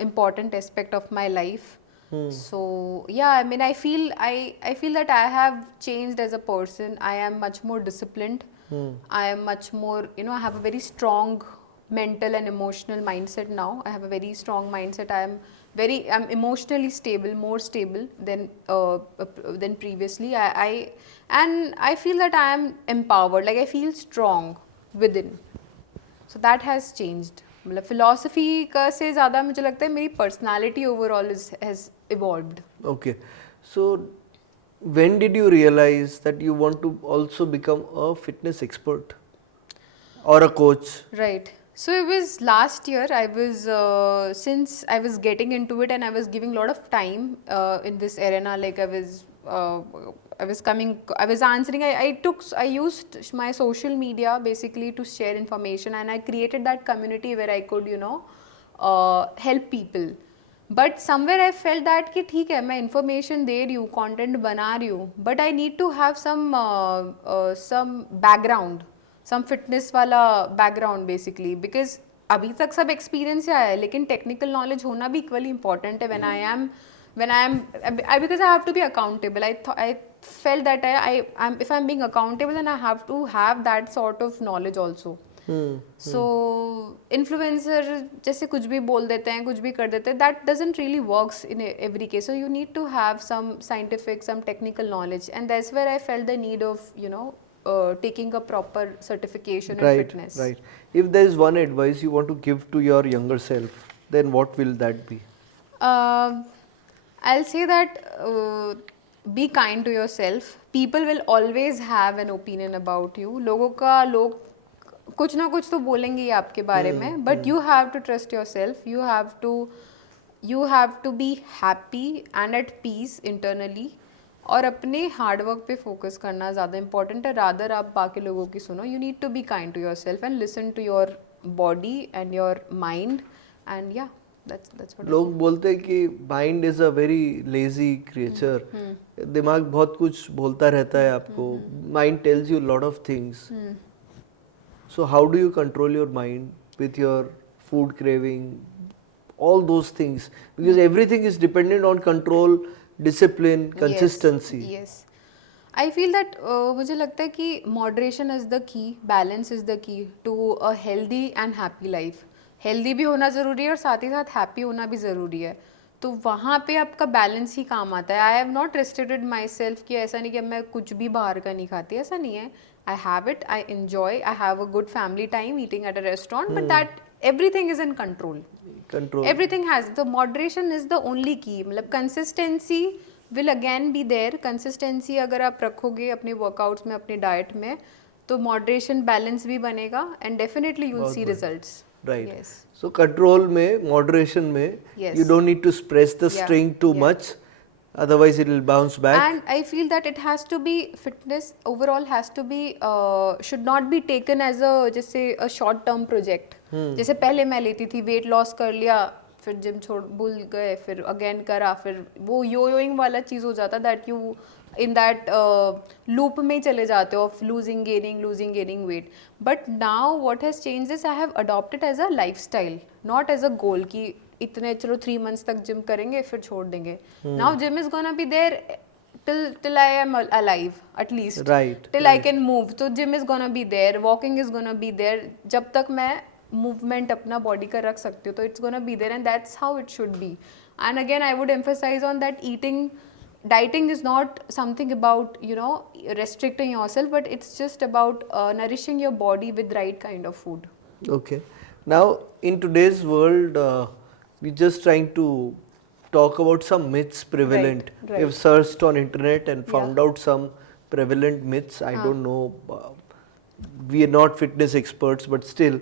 important aspect of my life. So yeah, I mean I feel that I have changed as a person. I am much more disciplined. I am much more I have a very strong mental and emotional mindset now. I have a very strong mindset. I'm emotionally stable, more stable than previously. I feel that I am empowered, like I feel strong within. So that has changed. मतलब philosophy का से ज़्यादा मुझे लगता है मेरी personality overall has evolved. Okay, so when did you realize that you want to also become a fitness expert or a coach? Right. So it was last year. I was since I was getting into it and I was giving a lot of time in this arena. Like I was answering. I used my social media basically to share information, and I created that community where I could help people. But somewhere I felt that कि ठीक है मैं information दे रही हूँ, content बना रही हूँ, but I need to have some background. Some fitness वाला बैकग्राउंड बेसिकली, बिकॉज अभी तक सब एक्सपीरियंस से आया है लेकिन टेक्निकल नॉलेज होना भी इक्वली इंपॉर्टेंट है. Because I have to be accountable. I felt that if I am being accountable then I have to have that sort of knowledge also. So influencer जैसे कुछ भी बोल देते हैं, कुछ भी कर देते हैं, that doesn't really works in every case. So you need to have some scientific, some technical knowledge, and that's where I felt the need of taking a proper certification in fitness. Right. If there is one advice you want to give to your younger self, then what will that be? I'll say that be kind to yourself. People will always have an opinion about you. लोग कुछ ना कुछ तो बोलेंगे ही आपके बारे में, but you have to trust yourself. You have to be happy and at peace internally. और अपने हार्ड वर्क पे फोकस करना ज़्यादा इंपॉर्टेंट है, रादर आप बाकी लोगों की सुनो. You need to be kind to yourself and listen to your body and your mind and या that's what लोग बोलते हैं कि mind is a very lazy creature. दिमाग बहुत कुछ बोलता रहता है आपको. Mind tells you lot of things. So how do you control your mind with your food craving, all those things, because everything is dependent on control, discipline, consistency. Yes. I feel that मुझे लगता है कि moderation is the key, balance is the key to a healthy and happy life. Healthy भी होना ज़रूरी है और साथ ही साथ happy होना भी ज़रूरी है. तो वहाँ पे आपका बैलेंस ही काम आता है. I have not restricted my self कि ऐसा नहीं कि मैं कुछ भी बाहर का नहीं खाती, ऐसा नहीं है. I have it, I enjoy, I have a good family time eating at a restaurant, but that everything is in control. Everything has, the moderation is the only key. मतलब consistency will again be there. Consistency अगर आप रखोगे अपने workouts में, अपने diet में, तो moderation balance भी बनेगा and definitely you will see results. Right. Yes. So control में, moderation में, yes, you don't need to press the string too much, otherwise it will bounce back. And I feel that it has to be, fitness overall has to be should not be taken as a जैसे a short term project. जैसे पहले मैं लेती थी, weight loss कर लिया, फिर gym छोड़ भूल गए, फिर अगेन करा, फिर वो योइंग वाला चीज़ हो जाता, that you in that loop में चले जाते हो of losing gaining weight. But now what has change this, I have adopted as a lifestyle, not as a goal कि इतने चलो 3 months तक जिम करेंगे फिर छोड़ देंगे. Now gym is gonna be there till I am alive, at least, right, till I can move. So gym is gonna be there, walking is gonna be there. जब तक मैं movement अपना body का रख सकती हूँ, तो it's gonna be there, and that's how it should be. And again, I would emphasize on that dieting is not something about, you know, restricting yourself, but it's just about nourishing your body with right kind of food. Okay. Now, in today's world, we're just trying to talk about some myths prevalent. Right. We've searched on internet and found out some prevalent myths. I don't know. We are not fitness experts, but still,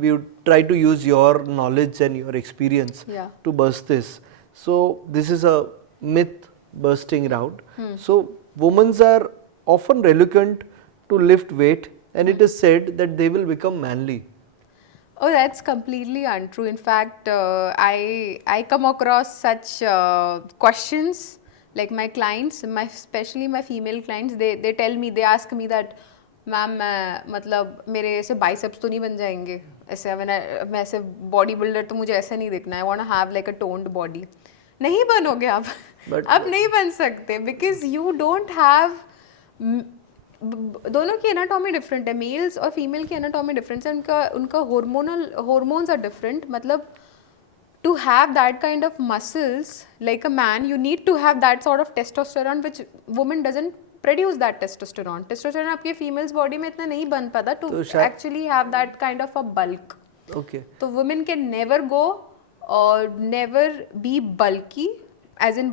we would try to use your knowledge and your experience to burst this. So, this is a myth busting round. So, women are often reluctant to lift weight, and it is said that they will become manly. Oh, that's completely untrue. In fact, I come across such questions, like my clients, especially my female clients, they tell me, they ask me that, ma'am मतलब मेरे ऐसे biceps तो नहीं बन जाएंगे, ऐसे मैं ऐसे बॉडी बिल्डर तो मुझे ऐसा नहीं दिखना, I want to have like a toned body. नहीं बनोगे आप. अब नहीं बन सकते, बिकॉज यू डोंट हैव, दोनों की एनाटॉमी डिफरेंट है, मेल्स और फीमेल की एनाटॉमी डिफरेंट है, उनका हॉर्मोन्स आर डिफरेंट. मतलब to have that kind of muscles like a man, you need to have that sort of testosterone, which woman doesn't produce that testosterone. Testosterone आपके females body में इतना नहीं बन पाता to actually have that kind of a bulk. Okay. So women can never go or never be bulky, as in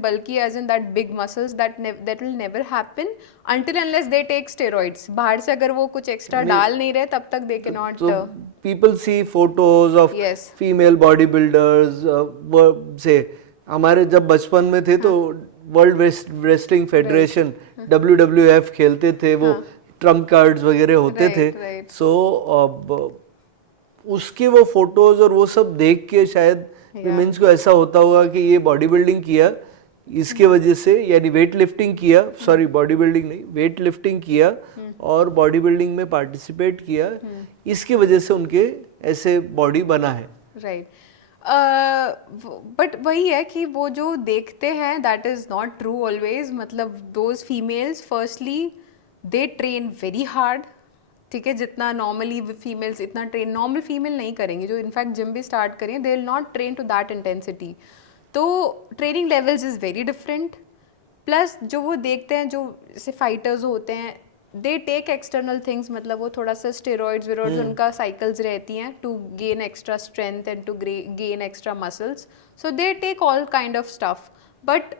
that big muscles, that will never happen until unless they take steroids. बाहर से अगर वो कुछ extra डाल नहीं रहे, तब तक they cannot. So people see photos of female bodybuilders. say हमारे जब बचपन में थे तो वर्ल्ड रेसलिंग फेडरेशन WWF खेलते थे, वो ट्रम्प कार्ड्स वगैरह होते थे. सो उसके वो फोटोज और वो सब देख के शायद विमेंस को ऐसा होता होगा कि ये बॉडी बिल्डिंग किया इसके वजह से, यानी वेट लिफ्टिंग किया, सॉरी बॉडी बिल्डिंग नहीं, वेट लिफ्टिंग किया और बॉडी बिल्डिंग में पार्टिसिपेट किया, इसकी वजह से उनके ऐसे बॉडी बना है. राइट. बट वही है कि वो जो देखते हैं that is not true always. मतलब those females firstly they train very hard, ठीक है, जितना नॉर्मली फीमेल्स इतना ट्रेन नॉर्मल फीमेल नहीं करेंगी, जो इनफैक्ट जिम भी स्टार्ट करें, they will not train to that intensity. तो training levels is very different. Plus जो वो देखते हैं, जो जैसे फाइटर्स होते हैं, दे टेक एक्सटर्नल थिंग्स, मतलब वो थोड़ा सा स्टेरॉइड्स वेरॉइड्स उनका साइकिल्स रहती हैं to gain extra strength and to gain extra muscles. So they take all kind of stuff. But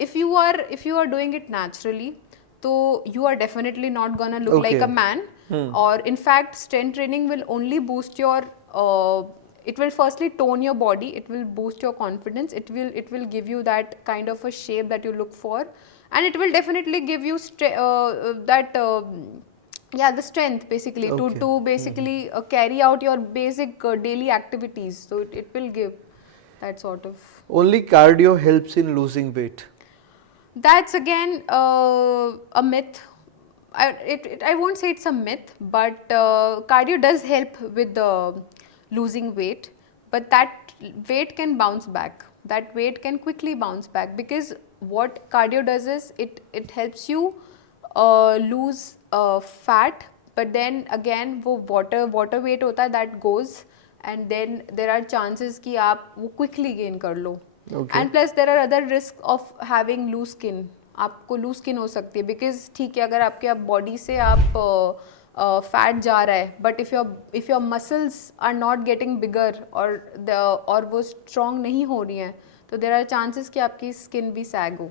if you are doing it naturally, so you are definitely not gonna look like a Okay. man. Or in fact, strength training will only boost your it will firstly tone your body, it will boost your confidence, it will give you that kind of a shape that you look for, and it will definitely give you that yeah, the strength basically Okay. to basically carry out your basic daily activities. So it will give that sort of. Only cardio helps in losing weight. That's again a myth. I won't say it's a myth, but cardio does help with the losing weight, but that weight can bounce back. That weight can quickly bounce back, because what cardio does is it helps you lose fat, but then again वो water weight होता है that goes, and then there are chances कि आप वो quickly gain कर लो. Okay. And plus there are other risk of having loose skin. आपको loose skin हो सकती है, बिकॉज ठीक है अगर आपके बॉडी से आप फैट जा रहा है, but if your muscles are not getting bigger और वो स्ट्रॉन्ग नहीं हो रही हैं, तो देर आर चांसेस कि आपकी स्किन भी सैग हो.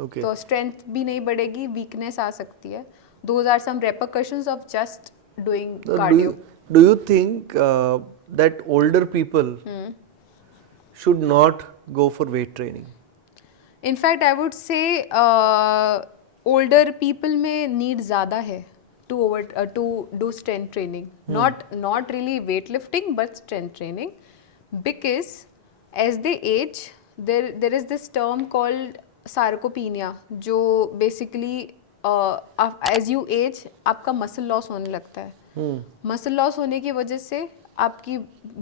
Okay. तो स्ट्रेंथ भी नहीं बढ़ेगी, वीकनेस आ सकती है. Those are some repercussions of just doing cardio. Do you think that older people should not go for weight training? In fact, I would say older people में need ज़्यादा है to do strength training. Not really weightlifting, but strength training, because as they age, there is this term called sarcopenia, जो basically as you age आपका muscle loss होने लगता है. Muscle loss होने की वजह से आपकी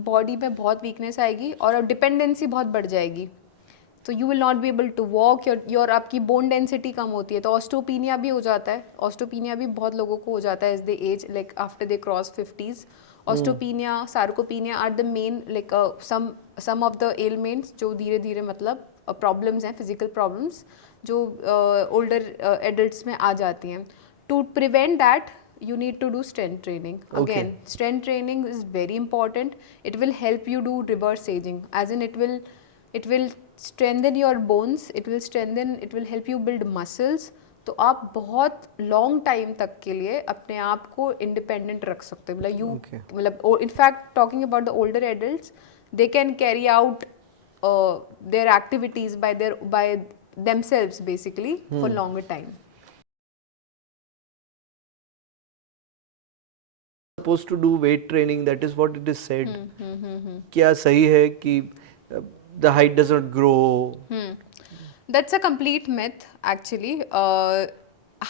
बॉडी में बहुत वीकनेस आएगी और डिपेंडेंसी बहुत बढ़ जाएगी. तो you will not be able to walk, your आपकी बोन डेंसिटी कम होती है, तो ऑस्टोपीनिया भी हो जाता है. ऑस्टोपीनिया भी बहुत लोगों को हो जाता है as they age, like after they cross 50s. Osteopenia, sarcopenia are the main like some of the elements जो धीरे धीरे मतलब प्रॉब्लम्स हैं, फिजिकल प्रॉब्लम्स जो ओल्डर एडल्ट्स में आ जाती हैं. To prevent that you need to do strength training. Again, strength training is very important. It will help you do reverse aging, as in it will strengthen your bones, it will help you build muscles. तो आप बहुत long time तक के लिए अपने आप को independent रख सकते हो. मतलब in fact talking about the older adults, they can carry out their activities by themselves basically for longer time. Supposed to do weight training, that is what it is said. क्या सही है कि the height does not grow? That's a complete myth actually.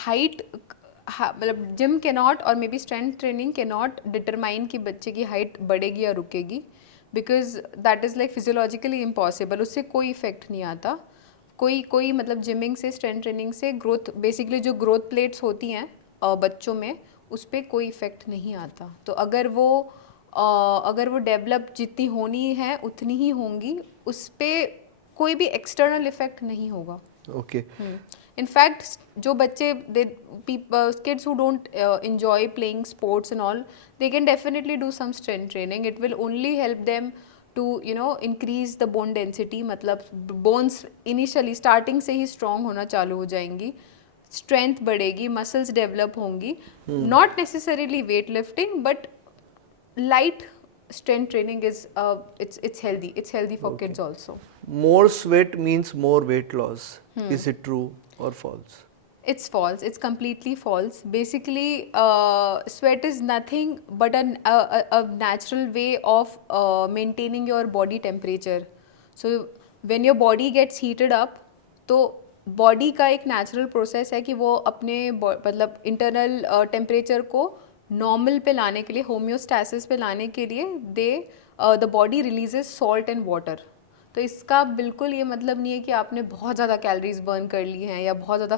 Height मतलब gym cannot और maybe strength training cannot determine कि बच्चे की height बढ़ेगी या रुकेगी, because that is like physiologically impossible. उससे कोई effect नहीं आता. कोई मतलब जिमिंग से, स्ट्रेंथ ट्रेनिंग से ग्रोथ, बेसिकली जो ग्रोथ प्लेट्स होती हैं बच्चों में, उस पर कोई इफ़ेक्ट नहीं आता. तो अगर वो डेवलप जितनी होनी है उतनी ही होंगी, उस पर कोई भी एक्सटर्नल इफेक्ट नहीं होगा. Okay. इनफैक्ट जो बच्चे kids who don't enjoy playing sports and all, they can definitely do some strength training. It will only help them to increase the bone density. मतलब bones initially starting से ही strong होना चालू हो जाएंगी, strength बढ़ेगी, muscles develop होंगी. Not necessarily weightlifting, but light strength training is it's healthy. It's healthy for kids also. More sweat means more weight loss. Is it true or false? It's false. It's completely false. Basically, sweat is nothing but a natural way of maintaining your body temperature. So when your body gets heated up, तो body का एक natural process है कि वो अपने मतलब internal temperature को normal पे लाने के लिए, होम्योस्टैसिस पे लाने के लिए the body releases salt and water. तो इसका बिल्कुल ये मतलब नहीं है कि आपने बहुत ज़्यादा कैलोरीज बर्न कर ली हैं या बहुत ज़्यादा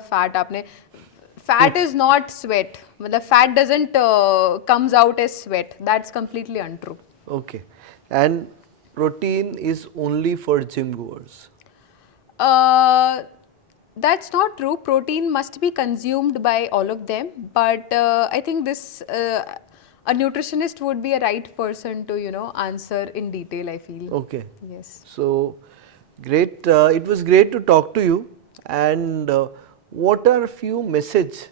फैट इज़ नॉट स्वेट. मतलब fat doesn't comes out as sweat. That's completely untrue. Okay. And protein is only for gym goers. That's not true. Protein must be consumed by all of them, but I think a nutritionist would be a right person to answer in detail, I feel. Okay. Yes. So great. It was great to talk to you. And what are few message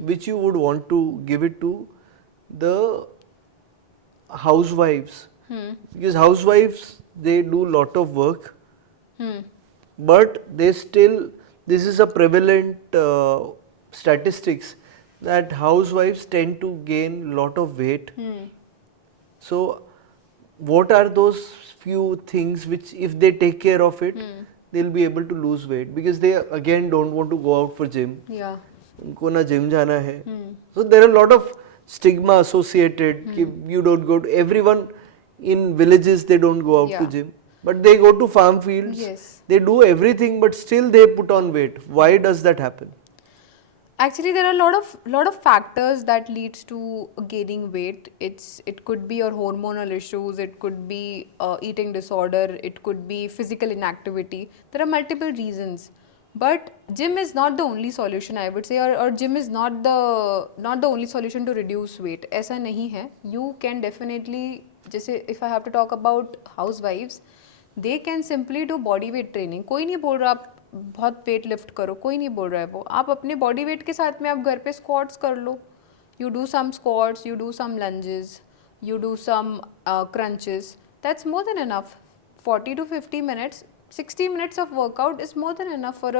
which you would want to give it to the housewives? Because housewives, they do lot of work, but they still, this is a prevalent statistics that housewives tend to gain lot of weight. So what are those few things which if they take care of it, they'll be able to lose weight? Because they again don't want to go out for gym. Yeah. उनको ना gym जाना है. So there are a lot of stigma associated कि you don't go to, everyone in villages they don't go out to Yeah. gym, but they go to farm fields. Yes. They do everything, but still they put on weight. Why does that happen? Actually, there are a lot of factors that leads to gaining weight. It could be your hormonal issues, it could be eating disorder, it could be physical inactivity. There are multiple reasons, but gym is not the only solution, I would say, or gym is not the only solution to reduce weight. ऐसा नहीं है. You can definitely, जैसे if I have to talk about housewives, they can simply do body weight training. कोई नहीं बोल रहा आप बहुत वेट लिफ्ट करो, कोई नहीं बोल रहा है वो. आप अपने बॉडी वेट के साथ में आप घर पे स्क्वाट्स कर लो. You do some squats, you do some lunges, you do some crunches. That's more than enough. 40 to 50 minutes, 60 minutes of workout is more than enough for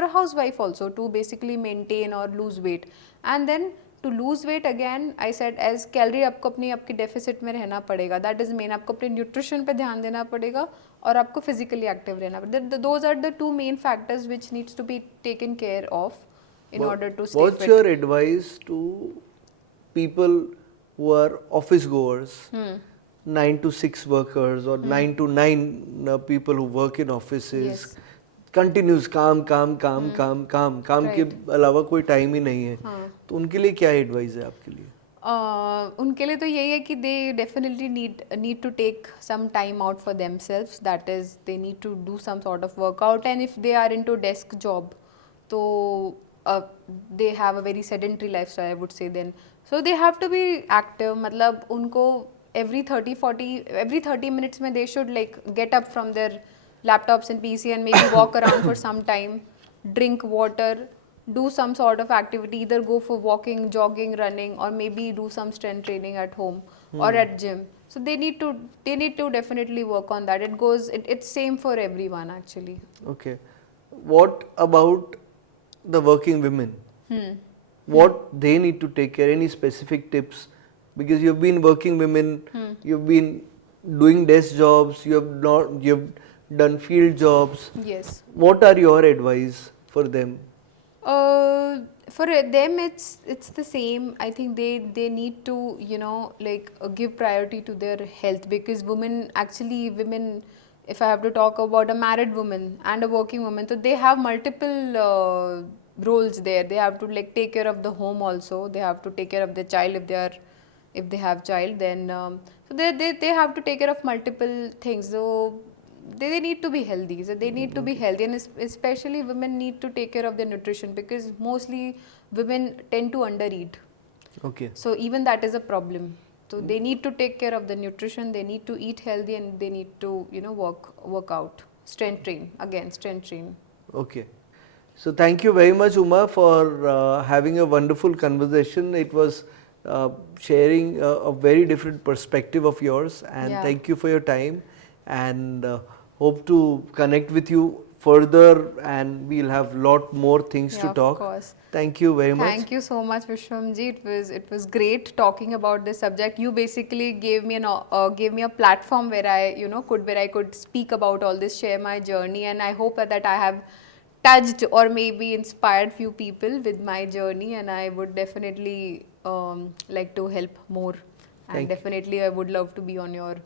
a housewife also to basically maintain or lose weight. And then to lose weight, again I said, as calorie आपको अपनी आपके deficit में रहना पड़ेगा. That is main. आपको अपने nutrition पे ध्यान देना पड़ेगा और आपको physically active रहना पड़ेगा. Those are the two main factors which needs to be taken care of in order to stay What's fit. your advice to people who are office goers, 9 to 6 workers or 9 to 9 people who work in offices? Yes. Continuous काम काम काम काम काम काम के अलावा कोई time ही नहीं है. तो उनके लिए क्या एडवाइस है आपके लिए? उनके लिए तो यही है कि they definitely need to take some time out for themselves. That is they need to do some sort of workout. And if they are into desk job, तो they have a very sedentary lifestyle, I would say. Then so they have to be active. मतलब उनको every 30 minutes में they should like get up from their laptops and PC and maybe walk around for some time, drink water, do some sort of activity, either go for walking, jogging, running, or maybe do some strength training at home or at gym. So they need to definitely work on that. It's same for everyone actually. Okay. What about the working women? What they need to take care? Any specific tips? Because you've been working women, you've been doing desk jobs, you've done field jobs. Yes. What are your advice for them? For them, it's the same. I think they need to give priority to their health, because women, if I have to talk about a married woman and a working woman, so they have multiple roles there. They have to like take care of the home also. They have to take care of their child if they have child. Then so they have to take care of multiple things. So they need to be healthy. So they need to be healthy, and especially women need to take care of their nutrition, because mostly women tend to undereat. Okay. So even that is a problem. So they need to take care of the nutrition. They need to eat healthy, and they need to work out, strength train. Okay. So thank you very much, Uma, for having a wonderful conversation. It was sharing a very different perspective of yours, and Yeah. thank you for your time, and hope to connect with you further, and we'll have lot more things to Yeah, talk. of course. Thank you very much. Thank you so much, Vishwamji. It was great talking about this subject. You basically gave me a platform where I could speak about all this, share my journey, and I hope that I have touched or maybe inspired few people with my journey, and I would definitely like to help more. Thank you. And definitely I would love to be on your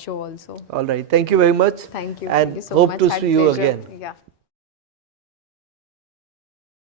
show also. All right. Thank you very much. Thank you. And Thank you so hope much. to Had see you pleasure. again. Yeah.